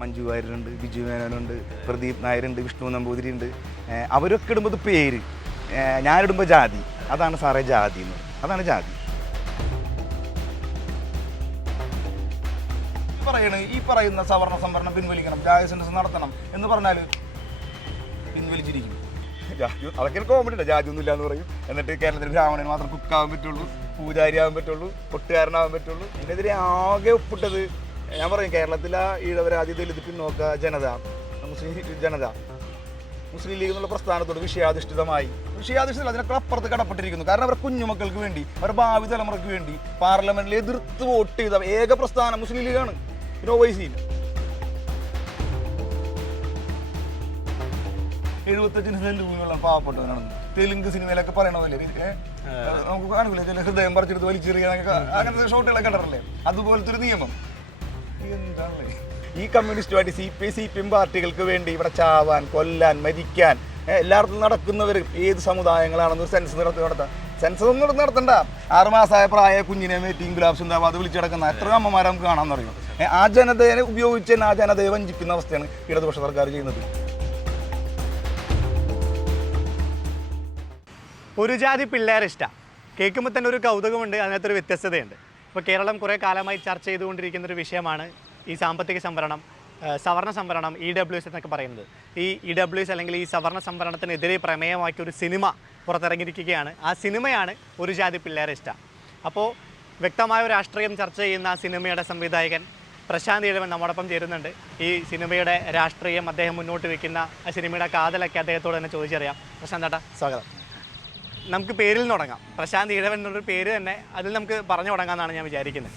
മഞ്ജു വാര്യരുണ്ട്, ബിജു മേനോനുണ്ട്, പ്രദീപ് നായരുണ്ട്, വിഷ്ണു നമ്പൂതിരി ഉണ്ട്. അവരൊക്കെ ഇടുമ്പോൾ പേര്, ഞാനിടുമ്പോൾ ജാതി. അതാണ് സാറേ ജാതി എന്ന് പറയുന്നത്. അതാണ് ജാതി. ഈ പറയുന്ന സവർണ സംവരണം പിൻവലിക്കണം, ജാതി സെൻസസ് നടത്തണം എന്ന് പറഞ്ഞാൽ പിൻവലിച്ചിരിക്കും. അതൊക്കെ കോമഡി ഉണ്ട്. ജാതിയൊന്നും ഇല്ല എന്ന് പറയും. എന്നിട്ട് കേരളത്തിൽ ബ്രാഹ്മണന് മാത്രം കുക്കാവാൻ പറ്റുള്ളൂ, പൂജാരിയാവാൻ പറ്റുള്ളൂ, ഒട്ടുകാരനാവാൻ പറ്റുള്ളൂ. ഇതിനെതിരെ ആകെ ഒപ്പിട്ടത് ഞാൻ പറയും, കേരളത്തിലെ ഈഴവരാതി ദലിത് പിന്നോക്ക ജനത, മുസ്ലിം ലീഗ് എന്നുള്ള പ്രസ്ഥാനത്തോട് വിഷയാധിഷ്ഠിതമായി അതിനൊക്കെ അപ്പുറത്ത് കടപ്പെട്ടിരിക്കുന്നു. കാരണം അവരുടെ കുഞ്ഞുമക്കൾക്ക് വേണ്ടി, അവരുടെ ഭാവി തലമുറയ്ക്ക് വേണ്ടി പാർലമെന്റിൽ എതിർത്ത് വോട്ട് ചെയ്ത ഏക പ്രസ്ഥാനം മുസ്ലിം ലീഗാണ്. ഒവൈസിയിൽ 75 സെന്റ് ഭൂമിയുള്ള പാവപ്പെട്ടവനാണെന്ന് തെലുങ്ക് സിനിമയിലൊക്കെ പറയണ പോലെ നമുക്ക് കാണില്ല, ചില ഹൃദയം പറിച്ചെടുത്ത് വലിച്ചെറിയാനൊക്കെ അങ്ങനത്തെ ഷോട്ടുകളൊക്കെ കണ്ടിട്ടില്ലേ? അതുപോലത്തെ ഒരു നിയമം എന്താണ്? ഈ കമ്മ്യൂണിസ്റ്റുമായിട്ട് CPM പാർട്ടികൾക്ക് വേണ്ടി ഇവിടെ ചാവാൻ, കൊല്ലാൻ, മരിക്കാൻ എല്ലായിടത്തും നടക്കുന്നവർ ഏത് സമുദായങ്ങളാണെന്ന് സെൻസസ് നടത്താം. സെൻസസ് ഒന്നും നടത്തണ്ട. 6 മാസമായ പ്രായ കുഞ്ഞിനെ മീറ്റിംഗ് ഗ്ലാബ്സ് ഉണ്ടാവും, അത് വിളിച്ചു കിടക്കുന്ന എത്ര അമ്മമാരെ നമുക്ക് കാണാമെന്നറിയോ? ആ ജനതയെ ഉപയോഗിച്ച് തന്നെ ആ ജനതയെ വഞ്ചിക്കുന്ന അവസ്ഥയാണ് ഇടതുപക്ഷ സർക്കാർ ചെയ്യുന്നത്. ഒരു ജാതി പിള്ളേരിഷ്ട കേൾക്കുമ്പോൾ തന്നെ ഒരു കൗതുകമുണ്ട്, അതിനകത്തൊരു വ്യത്യസ്തതയുണ്ട്. ഇപ്പോൾ കേരളം കുറേ കാലമായി ചർച്ച ചെയ്തുകൊണ്ടിരിക്കുന്ന ഒരു വിഷയമാണ് ഈ സാമ്പത്തിക സംവരണം, സവർണ സംവരണം, EWS എന്നൊക്കെ പറയുന്നത്. ഈ EWS അല്ലെങ്കിൽ ഈ സവർണ സംവരണത്തിനെതിരെ പ്രമേയമാക്കിയ ഒരു സിനിമ പുറത്തിറങ്ങിയിരിക്കുകയാണ്. ആ സിനിമയാണ് ഒരു ജാതി പിള്ളേരിഷ്ട. അപ്പോൾ വ്യക്തമായ ഒരു രാഷ്ട്രീയം ചർച്ച ചെയ്യുന്ന ആ സിനിമയുടെ സംവിധായകൻ പ്രശാന്ത് ഈഴവൻ നമ്മോടൊപ്പം ചേരുന്നുണ്ട്. ഈ സിനിമയുടെ രാഷ്ട്രീയം അദ്ദേഹം മുന്നോട്ട് വയ്ക്കുന്ന ആ സിനിമയുടെ കാതലൊക്കെ അദ്ദേഹത്തോട് തന്നെ ചോദിച്ചറിയാം. പ്രശാന്ത് ഏട്ടാ, സ്വാഗതം. നമുക്ക് പേരിൽ നിന്ന് തുടങ്ങാം. പ്രശാന്ത് ഈഴവൻ എന്നൊരു പേര് തന്നെ അതിൽ നമുക്ക് പറഞ്ഞു തുടങ്ങാമെന്നാണ് ഞാൻ വിചാരിക്കുന്നത്.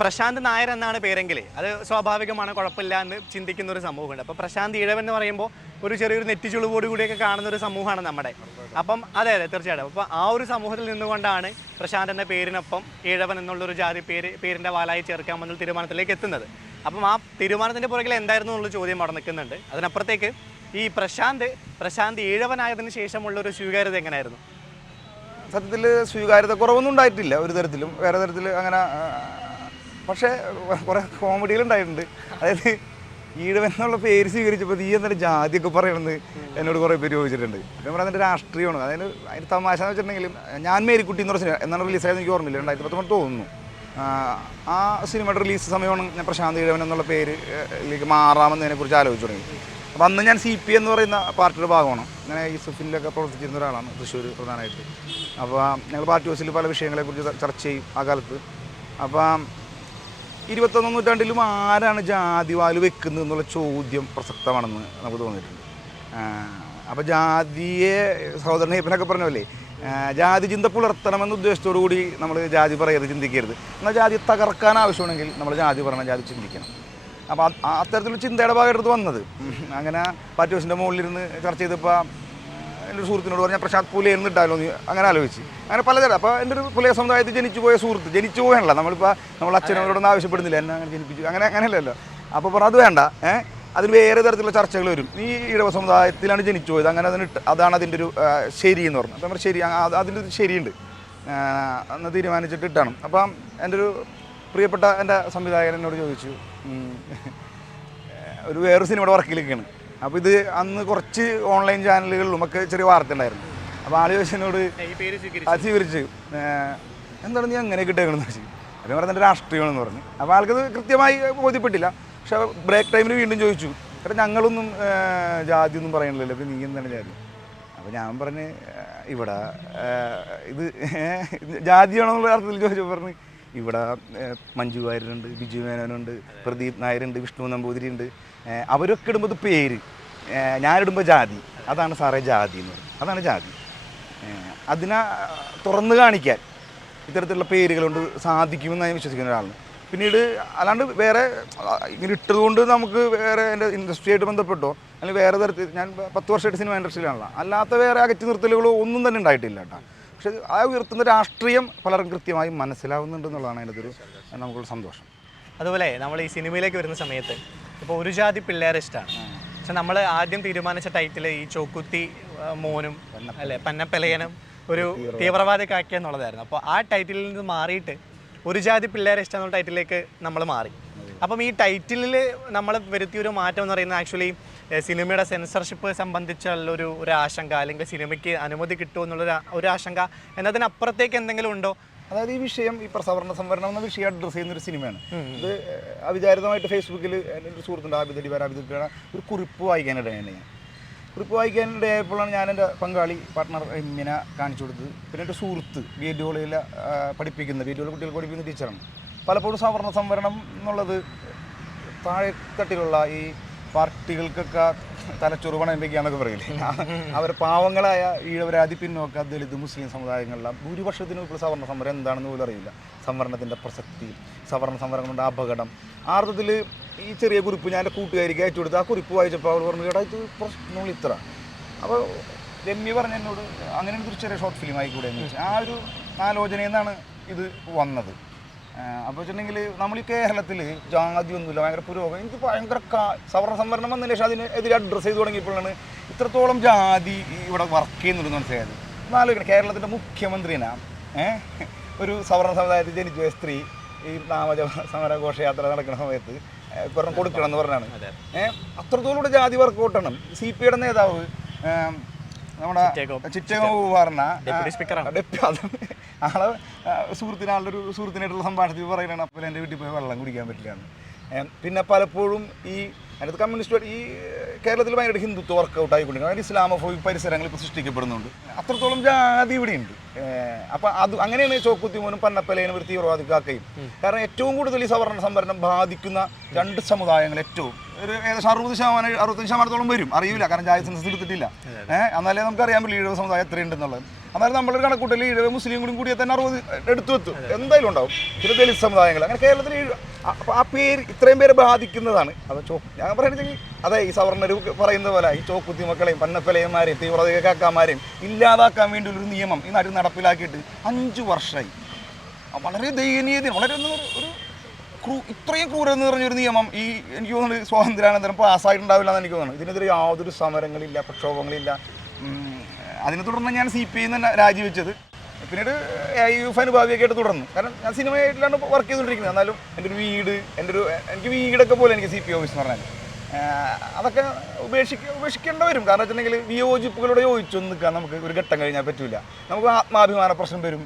പ്രശാന്ത് നായർ എന്നാണ് പേരെങ്കിൽ അത് സ്വാഭാവികമാണ്, കുഴപ്പമില്ല എന്ന് ചിന്തിക്കുന്ന ഒരു സമൂഹമുണ്ട്. അപ്പോൾ പ്രശാന്ത് ഈഴവൻ എന്ന് പറയുമ്പോൾ ഒരു ചെറിയൊരു നെറ്റിച്ചുളിവോട് കൂടിയൊക്കെ കാണുന്ന ഒരു സമൂഹമാണ് നമ്മുടെ. അപ്പം അതെ തീർച്ചയായിട്ടും. അപ്പോൾ ആ ഒരു സമൂഹത്തിൽ നിന്നുകൊണ്ടാണ് പ്രശാന്ത് എന്ന പേരിനൊപ്പം ഈഴവൻ എന്നുള്ളൊരു ജാതി പേരിൻ്റെ വാലായി ചേർക്കാമെന്നുള്ള തീരുമാനത്തിലേക്ക് എത്തുന്നത്. അപ്പം ആ തീരുമാനത്തിൻ്റെ പുറകിൽ എന്തായിരുന്നു എന്നുള്ള ചോദ്യം അവിടെ നിൽക്കുന്നുണ്ട്. അതിനപ്പുറത്തേക്ക് ഈ പ്രശാന്ത് ഈഴവനായതിനു ശേഷമുള്ളൊരു സ്വീകാര്യത എങ്ങനെയായിരുന്നു? സത്യത്തിൽ സ്വീകാര്യത കുറവൊന്നും ഉണ്ടായിട്ടില്ല ഒരു തരത്തിലും, വേറെ തരത്തിൽ അങ്ങനെ. പക്ഷേ കുറേ കോമഡികളുണ്ടായിട്ടുണ്ട്. അതായത് ഈഴവൻ എന്നുള്ള പേര് സ്വീകരിച്ചപ്പോൾ ഈ എന്നൊരു ജാതിയൊക്കെ പറയണമെന്ന് എന്നോട് കുറേ പേര് ചോദിച്ചിട്ടുണ്ട്. ഞാൻ പറയുന്നത് രാഷ്ട്രീയമാണ്. അതിന് തമാശ എന്ന് വെച്ചിട്ടുണ്ടെങ്കിലും ഞാൻ മേരിക്കുട്ടി എന്ന് പറഞ്ഞ എന്നാണ് റിലീസായത് എനിക്ക് ഓർമ്മയില്ല, 2019 തോന്നുന്നു. ആ സിനിമയുടെ റിലീസ് സമയമാണ് ഞാൻ പ്രശാന്ത് ഈഴവൻ എന്നുള്ള പേരിലേക്ക് മാറാമെന്നതിനെക്കുറിച്ച് ആലോചിച്ചു തുടങ്ങി. അപ്പോൾ അന്ന് ഞാൻ CP എന്ന് പറയുന്ന പാർട്ടിയുടെ ഭാഗമാണ്. അങ്ങനെ യൂസഫിലൊക്കെ പ്രവർത്തിച്ചിരുന്ന ഒരാളാണ്, തൃശ്ശൂർ പ്രധാനമായിട്ട്. അപ്പോൾ ഞങ്ങൾ പാർട്ടി ഹൗസിൽ പല വിഷയങ്ങളെക്കുറിച്ച് ചർച്ച ചെയ്യും ആ കാലത്ത്. അപ്പം 21ാം നൂറ്റാണ്ടിലും ആരാണ് ജാതിവാല് വെക്കുന്നത് എന്നുള്ള ചോദ്യം പ്രസക്തമാണെന്ന് നമുക്ക് തോന്നിയിട്ടുണ്ട്. അപ്പോൾ ജാതിയെ സഹോദരൻ ഹേപ്പനൊക്കെ പറഞ്ഞല്ലേ, ജാതി ചിന്ത പുലർത്തണമെന്ന ഉദ്ദേശത്തോടു കൂടി നമ്മൾ ജാതി പറയരുത്, ചിന്തിക്കരുത്. എന്നാൽ ജാതി തകർക്കാൻ ആവശ്യമാണെങ്കിൽ നമ്മൾ ജാതി പറയണം, ജാതി ചിന്തിക്കണം. അപ്പോൾ അത്തരത്തിലുള്ള ചിന്തയുടെ ഭാഗമായിട്ട് വന്നത്. അങ്ങനെ പാർട്ടി ഹൗസിൻ്റെ മുകളിലിരുന്ന് ചർച്ച ചെയ്തപ്പോൾ എൻ്റെ ഒരു സുഹൃത്തിനോട് പറഞ്ഞാൽ പ്രശാന്ത് പുലയെന്ന് ഇട്ടാലോ എന്ന് അങ്ങനെ ആലോചിച്ച്. അങ്ങനെ പലതരം. അപ്പോൾ എൻ്റെ ഒരു പുലയ സമുദായത്തിൽ ജനിച്ചു പോയ സുഹൃത്ത്, ജനിച്ചു പോയാണല്ലോ നമ്മൾ അച്ഛനോടൊന്നും ആവശ്യപ്പെടുന്നില്ല എന്നെ അങ്ങനെ ജനിപ്പിച്ചു, അങ്ങനെയല്ലല്ലോ. അപ്പോൾ പറഞ്ഞു അത് വേണ്ട, അതിന് വേറെ തരത്തിലുള്ള ചർച്ചകൾ വരും. ഈ ഈഴവ സമുദായത്തിലാണ് ജനിച്ചു പോയത്, അങ്ങനെ അതാണ് അതിൻ്റെ ഒരു ശരി എന്ന് പറഞ്ഞു. അപ്പം ശരി, അതിൻ്റെ ഒരു ശരിയുണ്ട് എന്ന് തീരുമാനിച്ചിട്ട് ഇട്ടാണ്. അപ്പം എൻ്റെ ഒരു പ്രിയപ്പെട്ട എൻ്റെ സംവിധായകൻ എന്നോട് ചോദിച്ചു, ഒരു വേറൊരു സിനിമയുടെ വർക്കിലേക്കാണ്. അപ്പോൾ ഇത് അന്ന് കുറച്ച് ഓൺലൈൻ ചാനലുകളിലും ഒക്കെ ചെറിയ വാർത്ത ഉണ്ടായിരുന്നു. അപ്പോൾ ആൾ ചോദിച്ചതിനോട് അത് സ്വീകരിച്ച് എന്താണ് നീ അങ്ങനെ കിട്ടുകയെന്ന് വെച്ചു. അത് പറഞ്ഞിട്ട് രാഷ്ട്രീയമാണെന്ന് പറഞ്ഞു. അപ്പോൾ ആൾക്കത് കൃത്യമായി ബോധ്യപ്പെട്ടില്ല. പക്ഷെ ബ്രേക്ക് ടൈമിൽ വീണ്ടും ചോദിച്ചു, കാരണം ഞങ്ങളൊന്നും ജാതിയൊന്നും പറയണില്ലല്ലോ, അപ്പോൾ നീ എന്താണ് ജാതി? അപ്പോൾ ഞാൻ പറഞ്ഞ് ഇവിടെ ഇത് ജാതിയാണെന്നുള്ള അർത്ഥത്തിൽ ചോദിച്ചപ്പോൾ പറഞ്ഞ് ഇവിടെ മഞ്ജു വാര്യരുണ്ട്, ബിജു മേനോനുണ്ട്, പ്രദീപ് നായരുണ്ട്, വിഷ്ണു നമ്പൂതിരി ഉണ്ട്. അവരൊക്കെ ഇടുമ്പോൾ പേര്, ഞാനിടുമ്പോൾ ജാതി. അതാണ് സാറേ ജാതി എന്ന് പറയും. അതാണ് ജാതി. അതിനെ തുറന്നു കാണിക്കാൻ ഇത്തരത്തിലുള്ള പേരുകൾ കൊണ്ട് സാധിക്കുമെന്ന് ഞാൻ വിശ്വസിക്കുന്ന ഒരാളാണ്. പിന്നീട് അല്ലാണ്ട് വേറെ ഇങ്ങനെ ഇട്ടതുകൊണ്ട് നമുക്ക് വേറെ എൻ്റെ ഇൻഡസ്ട്രിയായിട്ട് ബന്ധപ്പെട്ടോ അല്ലെങ്കിൽ വേറെ തരത്തിൽ ഞാൻ 10 വർഷമായിട്ട് സിനിമ ഇൻഡസ്ട്രിയിലാണല്ലോ, അല്ലാത്ത വേറെ അകറ്റി നിർത്തലുകളോ ഒന്നും തന്നെ ഉണ്ടായിട്ടില്ല കേട്ടോ. പക്ഷേ ആ ഉയർത്തുന്ന രാഷ്ട്രീയം പലർക്കും കൃത്യമായി മനസ്സിലാവുന്നുണ്ടെന്നുള്ളതാണ് അതിൻ്റെ ഒരു നമുക്കുള്ള സന്തോഷം. അതുപോലെ നമ്മൾ ഈ സിനിമയിലേക്ക് വരുന്ന സമയത്ത് ഇപ്പോൾ ഒരു ജാതി പിള്ളേരിഷ്ടമാണ്. പക്ഷെ നമ്മൾ ആദ്യം തീരുമാനിച്ച ടൈറ്റിൽ ഈ ചോക്കുത്തി മോനും അല്ലെ പന്നപ്പലയനും ഒരു തീവ്രവാദിക്കാക്കുക എന്നുള്ളതായിരുന്നു. അപ്പോൾ ആ ടൈറ്റിലിൽ നിന്ന് മാറിയിട്ട് ഒരു ജാതി പിള്ളേരെ ഇഷ്ടം എന്നുള്ള ടൈറ്റിലേക്ക് നമ്മൾ മാറി. അപ്പം ഈ ടൈറ്റിലിൽ നമ്മൾ വരുത്തിയൊരു മാറ്റം എന്ന് പറയുന്നത് ആക്ച്വലി സിനിമയുടെ സെൻസർഷിപ്പ് സംബന്ധിച്ചുള്ള ഒരു ആശങ്ക, അല്ലെങ്കിൽ സിനിമയ്ക്ക് അനുമതി കിട്ടുമോ ഒരു ആശങ്ക എന്നതിനപ്പുറത്തേക്ക് എന്തെങ്കിലും ഉണ്ടോ? അതായത് ഈ വിഷയം, ഈ സവർണ്ണ സംവരണം എന്ന വിഷയം അഡ്രസ്സ് ചെയ്യുന്ന ഒരു സിനിമയാണ് ഇത്. അവിചാരിതമായിട്ട് ഫേസ്ബുക്കിൽ എൻ്റെ ഒരു സുഹൃത്തുണ്ട് ആബിദ് ഒരു കുറിപ്പ് വായിക്കാനിടയാണ്. കുറിപ്പ് വായിക്കാനിടയായപ്പോഴാണ് ഞാൻ എൻ്റെ പങ്കാളി പാർട്ട്ണർ എമ്മിനെ കാണിച്ചു കൊടുത്തത്. പിന്നെ എൻ്റെ സുഹൃത്ത് ബി.എഡ് കോളേജിൽ പഠിപ്പിക്കുന്ന കുട്ടികൾക്ക് പഠിപ്പിക്കുന്ന ടീച്ചറാണ്. പലപ്പോഴും സവർണ്ണ സംവരണം എന്നുള്ളത് താഴെത്തട്ടിലുള്ള ഈ പാർട്ടികൾക്കൊക്കെ തലച്ചോറ് പണയപ്പിക്കാന്നൊക്കെ പറയില്ലേ, അവർ പാവങ്ങളായ ഈഴവരാതി പിന്നോക്ക ദളിത് മുസ്ലിം സമുദായങ്ങളിലെ ഭൂരിപക്ഷത്തിനും ഇപ്പോൾ സവർണ്ണ സമരം എന്താണെന്ന് പോലും അറിയില്ല. സംവരണത്തിൻ്റെ പ്രസക്തി, സവർണ്ണ സംവരണങ്ങളുടെ അപകടം. ആർത്ഥത്തിൽ ഈ ചെറിയ കുറിപ്പ് ഞാൻ എൻ്റെ കൂട്ടുകാരിക്ക് അയച്ചു കൊടുത്ത് ആ കുറിപ്പ് വായിച്ചപ്പോൾ അവൾ പറഞ്ഞു, കേട്ടാ ഇത് പ്രശ്നങ്ങൾ ഇത്ര. അപ്പോൾ രമ്യ പറഞ്ഞ എന്നോട് അങ്ങനെ ഒരു ചെറിയ ഷോർട്ട് ഫിലിം ആയിക്കൂടെ എന്ന് വെച്ചാൽ ആ ഒരു ആലോചനയിൽ നിന്നാണ് ഇത് വന്നത്. അപ്പോൾ വെച്ചിട്ടുണ്ടെങ്കിൽ നമ്മൾ ഈ കേരളത്തിൽ ജാതിയൊന്നുമില്ല, ഭയങ്കര പുരോഗമനം. എനിക്ക് ഭയങ്കര സവർണ്ണ സംവരണം വന്നതിന് ശേഷം അതിനെതിരെ അഡ്രസ്സ് ചെയ്ത് തുടങ്ങിയപ്പോഴാണ് ഇത്രത്തോളം ജാതി ഇവിടെ വർക്ക് ചെയ്യുന്നുണ്ടെന്ന് മനസ്സിലായത്. ആലോചിക്കണം, കേരളത്തിൻ്റെ മുഖ്യമന്ത്രിനാ ഒരു സവർണ്ണ സമുദായത്തിൽ ജനിച്ച സ്ത്രീ ഈ സമര ഘോഷയാത്ര നടക്കുന്ന സമയത്ത് ഒരെണ്ണം കൊടുക്കണം എന്ന് പറഞ്ഞാണ്. അത്രത്തോളം കൂടെ ജാതി വർക്കൗട്ടാണ്. CPIയുടെ നേതാവ് നമ്മുടെ ചിറ്റകം പറഞ്ഞ ആളെ സുഹൃത്തിനാളൊരു സുഹൃത്തിനായിട്ടുള്ള സംഭാഷണത്തിൽ പറയുകയാണ്, അപ്പോൾ എൻ്റെ വീട്ടിൽ പോയി വെള്ളം കുടിക്കാൻ പറ്റില്ലാണ്. പിന്നെ പലപ്പോഴും ഈ അതിനകത്ത് കമ്മ്യൂണിസ്റ്റ് ഈ കേരളത്തിൽ ഭയങ്കര ഹിന്ദുത്വ വർക്കൗട്ട് ആയിക്കൊണ്ടിരിക്കുന്നത്, അതിന് ഇസ്ലാമോഫോബിക് പരിസരങ്ങൾ ഇപ്പോൾ സൃഷ്ടിക്കപ്പെടുന്നുണ്ട്. അത്രത്തോളം ജാതി ഇവിടെയുണ്ട്. അപ്പോൾ അത് അങ്ങനെയാണ് ചോക്കുത്തിമോനും പന്നപ്പലേനും ഒരു തീവ്രവാദിക്കാക്കയും. കാരണം ഏറ്റവും കൂടുതൽ ഈ സവർണ്ണ സംവരണം ബാധിക്കുന്ന രണ്ട് സമുദായങ്ങൾ ഏറ്റവും ഒരു ഏകദേശം 65% വരും. അറിയില്ല, കാരണം ജാതി സെൻസസ് എടുത്തിട്ടില്ല. എന്നാലേ നമുക്ക് അറിയാൻ പറ്റില്ല ഈഴവ സമുദായം എത്രയുണ്ടെന്നുള്ളത്. എന്നാലും നമ്മളൊരു കണക്കൂട്ടൽ ഈഴവ മുസ്ലിം കൂടി തന്നെ 60 എടുത്തു എന്തായാലും ഉണ്ടാവും. പിന്നെ ദളിത് സമുദായങ്ങൾ, അങ്ങനെ കേരളത്തിൽ ആ പേര് ഇത്രയും പേരെ ബാധിക്കുന്നതാണ്. അത് ഞാൻ പറയുന്നത് അതെ, ഈ സവർണ്ണർ പറയുന്ന പോലെ ഈ ചോക്കുത്തി മക്കളെയും പന്നപ്പലയന്മാരെയും തീവ്രവാദിക്കാക്കാന്മാരെയും ഇല്ലാതാക്കാൻ വേണ്ടി ഒരു നിയമം ഈ നാട്ടിൽ നടപ്പിലാക്കിയിട്ട് 5 വർഷമായി. വളരെ ദയനീയത, വളരെ ഒരു ഇത്രയും ക്രൂരെന്ന് പറഞ്ഞൊരു നിയമം ഈ എനിക്ക് തോന്നുന്നത് സ്വാതന്ത്ര്യാനന്തരം പാസ്സായിട്ടുണ്ടാവില്ല എന്ന് എനിക്ക് തോന്നുന്നു. ഇതിനെതിരെ യാതൊരു സമരങ്ങളില്ല, പ്രക്ഷോഭങ്ങളില്ല. അതിനെ തുടർന്ന് ഞാൻ CPI തന്നെ രാജിവെച്ചത്. പിന്നീട് AIUF അനുഭാവിയൊക്കെ ആയിട്ട് തുടർന്നു. കാരണം ഞാൻ സിനിമയായിട്ടാണ് വർക്ക് ചെയ്തുകൊണ്ടിരിക്കുന്നത്. എന്നാലും എൻ്റെ ഒരു വീട്, എനിക്ക് വീടൊക്കെ പോലെ എനിക്ക് CPI ഓഫീസ് എന്ന് പറഞ്ഞാൽ അതൊക്കെ ഉപേക്ഷിക്കേണ്ടി വരും. കാരണം വെച്ചിട്ടുണ്ടെങ്കിൽ വിയോജിപ്പുകളോട് യോജിച്ചൊന്നും നിൽക്കാൻ നമുക്ക് ഒരു ഘട്ടം കഴിഞ്ഞാൽ പറ്റില്ല. നമുക്ക് ആത്മാഭിമാന പ്രശ്നം വരും.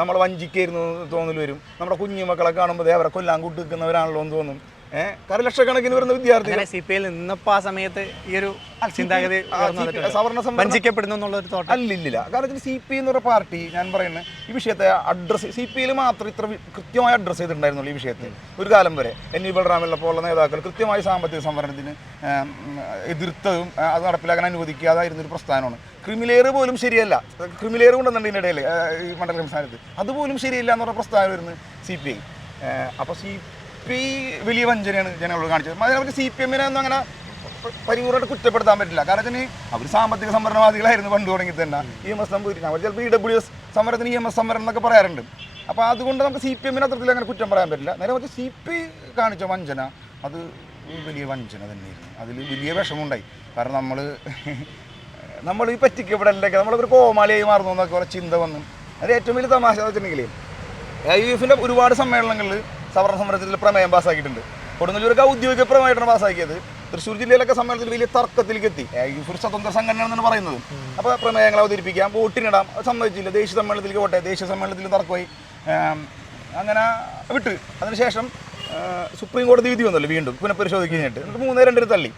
നമ്മൾ വഞ്ചിക്കായിരുന്നു തോന്നൽ വരും. നമ്മുടെ കുഞ്ഞുമക്കളെ കാണുമ്പോൾ അവരെ കൊല്ലാൻ കൂട്ടി നിൽക്കുന്നവരാണല്ലോ എന്ന് തോന്നും. കാരണം ലക്ഷക്കണക്കിന് വരുന്ന വിദ്യാർത്ഥികൾ CPIയിൽ നിന്നപ്പോൾ ആ സമയത്ത് ഈ ഒരു ചിന്താഗതി വഞ്ചിക്കപ്പെടുന്നു എന്നുള്ളൊരു തോട്ടം അല്ലില്ല. കാരണം CPI എന്ന് പറയുന്ന പാർട്ടി ഞാൻ പറയുന്നത് ഈ വിഷയത്തെ CPIയിൽ മാത്രം ഇത്ര കൃത്യമായി അഡ്രസ്സ് ചെയ്തിട്ടുണ്ടായിരുന്നുള്ളൂ ഈ വിഷയത്തിൽ ഒരു കാലം വരെ. NV ബൽറാമിനെ പോലുള്ള നേതാക്കൾ കൃത്യമായി സാമ്പത്തിക സംവരണത്തിന് എതിർത്തതും അത് നടപ്പിലാക്കാൻ അനുവദിക്കാതായിരുന്നൊരു പ്രസ്ഥാനമാണ്. ക്രിമിലെയർ പോലും ശരിയല്ല, ക്രിമിലെയർ കൊണ്ടുവന്നിട്ടുണ്ട് ഇതിൻ്റെ ഇടയിൽ ഈ മണ്ഡല സംസ്ഥാനത്ത്, അതുപോലും ശരിയല്ല എന്ന് പറഞ്ഞ പ്രസ്ഥാനം വരുന്നത് CPI. അപ്പോൾ CPI വലിയ വഞ്ചനയാണ് ജനങ്ങളോട് കാണിച്ചത്. അതിനവർക്ക് CPM-നെ ഒന്നും അങ്ങനെ പരിപൂർണ്ണമായിട്ട് കുറ്റപ്പെടുത്താൻ പറ്റില്ല. കാരണം വെച്ചാൽ അവർ സാമ്പത്തിക സംവരണവാദികളായിരുന്നു പണ്ട് തുടങ്ങി തന്നെ. EMS സംഭവിച്ചിട്ട് അവർ ചിലപ്പോൾ EWS സമരത്തിന് EMS സമരം എന്നൊക്കെ പറയാറുണ്ട്. അപ്പോൾ അതുകൊണ്ട് നമുക്ക് CPM-നെ അത്രത്തിൽ അങ്ങനെ കുറ്റം പറയാൻ പറ്റില്ല. നേരെ മറിച്ച് CPI കാണിച്ച വഞ്ചന അത് വലിയ വഞ്ചന തന്നെയായിരുന്നു. അതിൽ വലിയ വിഷമമുണ്ടായി. കാരണം നമ്മൾ ഈ പറ്റിക്കപ്പെടലൊക്കെ നമ്മളൊരു കോമാളിയായി മാറുന്നു എന്നൊക്കെ കുറേ ചിന്ത വന്നു. അത് ഏറ്റവും വലിയ തമാശ വെച്ചിട്ടുണ്ടെങ്കിൽ AIUF-ന്റെ ഒരുപാട് സമ്മേളനങ്ങളിൽ സവർണ്ണ സമരത്തിൽ പ്രമേയം പാസ്സാക്കിയിട്ടുണ്ട്. കൊടുങ്ങല്ലൂരൊക്കെ ഔദ്യോഗിക പ്രമേയമാണ് പാസ്സാക്കിയത്. തൃശ്ശൂർ ജില്ലയിലൊക്കെ സമ്മേളനത്തിൽ വലിയ തർക്കത്തിലേക്ക് എത്തി. AIUF ഒരു സ്വതന്ത്ര സംഘടനയാണെന്നാണ് പറയുന്നത്. അപ്പോൾ പ്രമേയങ്ങൾ അവതരിപ്പിക്കാം, വോട്ടിനിടാം, സമ്മതിച്ചില്ല. ദേശീയ സമ്മേളനത്തിലേക്ക് പോട്ടെ, ദേശീയ സമ്മേളനത്തിൽ തർക്കമായി, അങ്ങനെ വിട്ട്. അതിനുശേഷം സുപ്രീം കോടതി വിധി വന്നല്ലോ വീണ്ടും പുനഃപരിശോധിക്കാനായിട്ട്. എന്നിട്ട് 3-2 തള്ളി.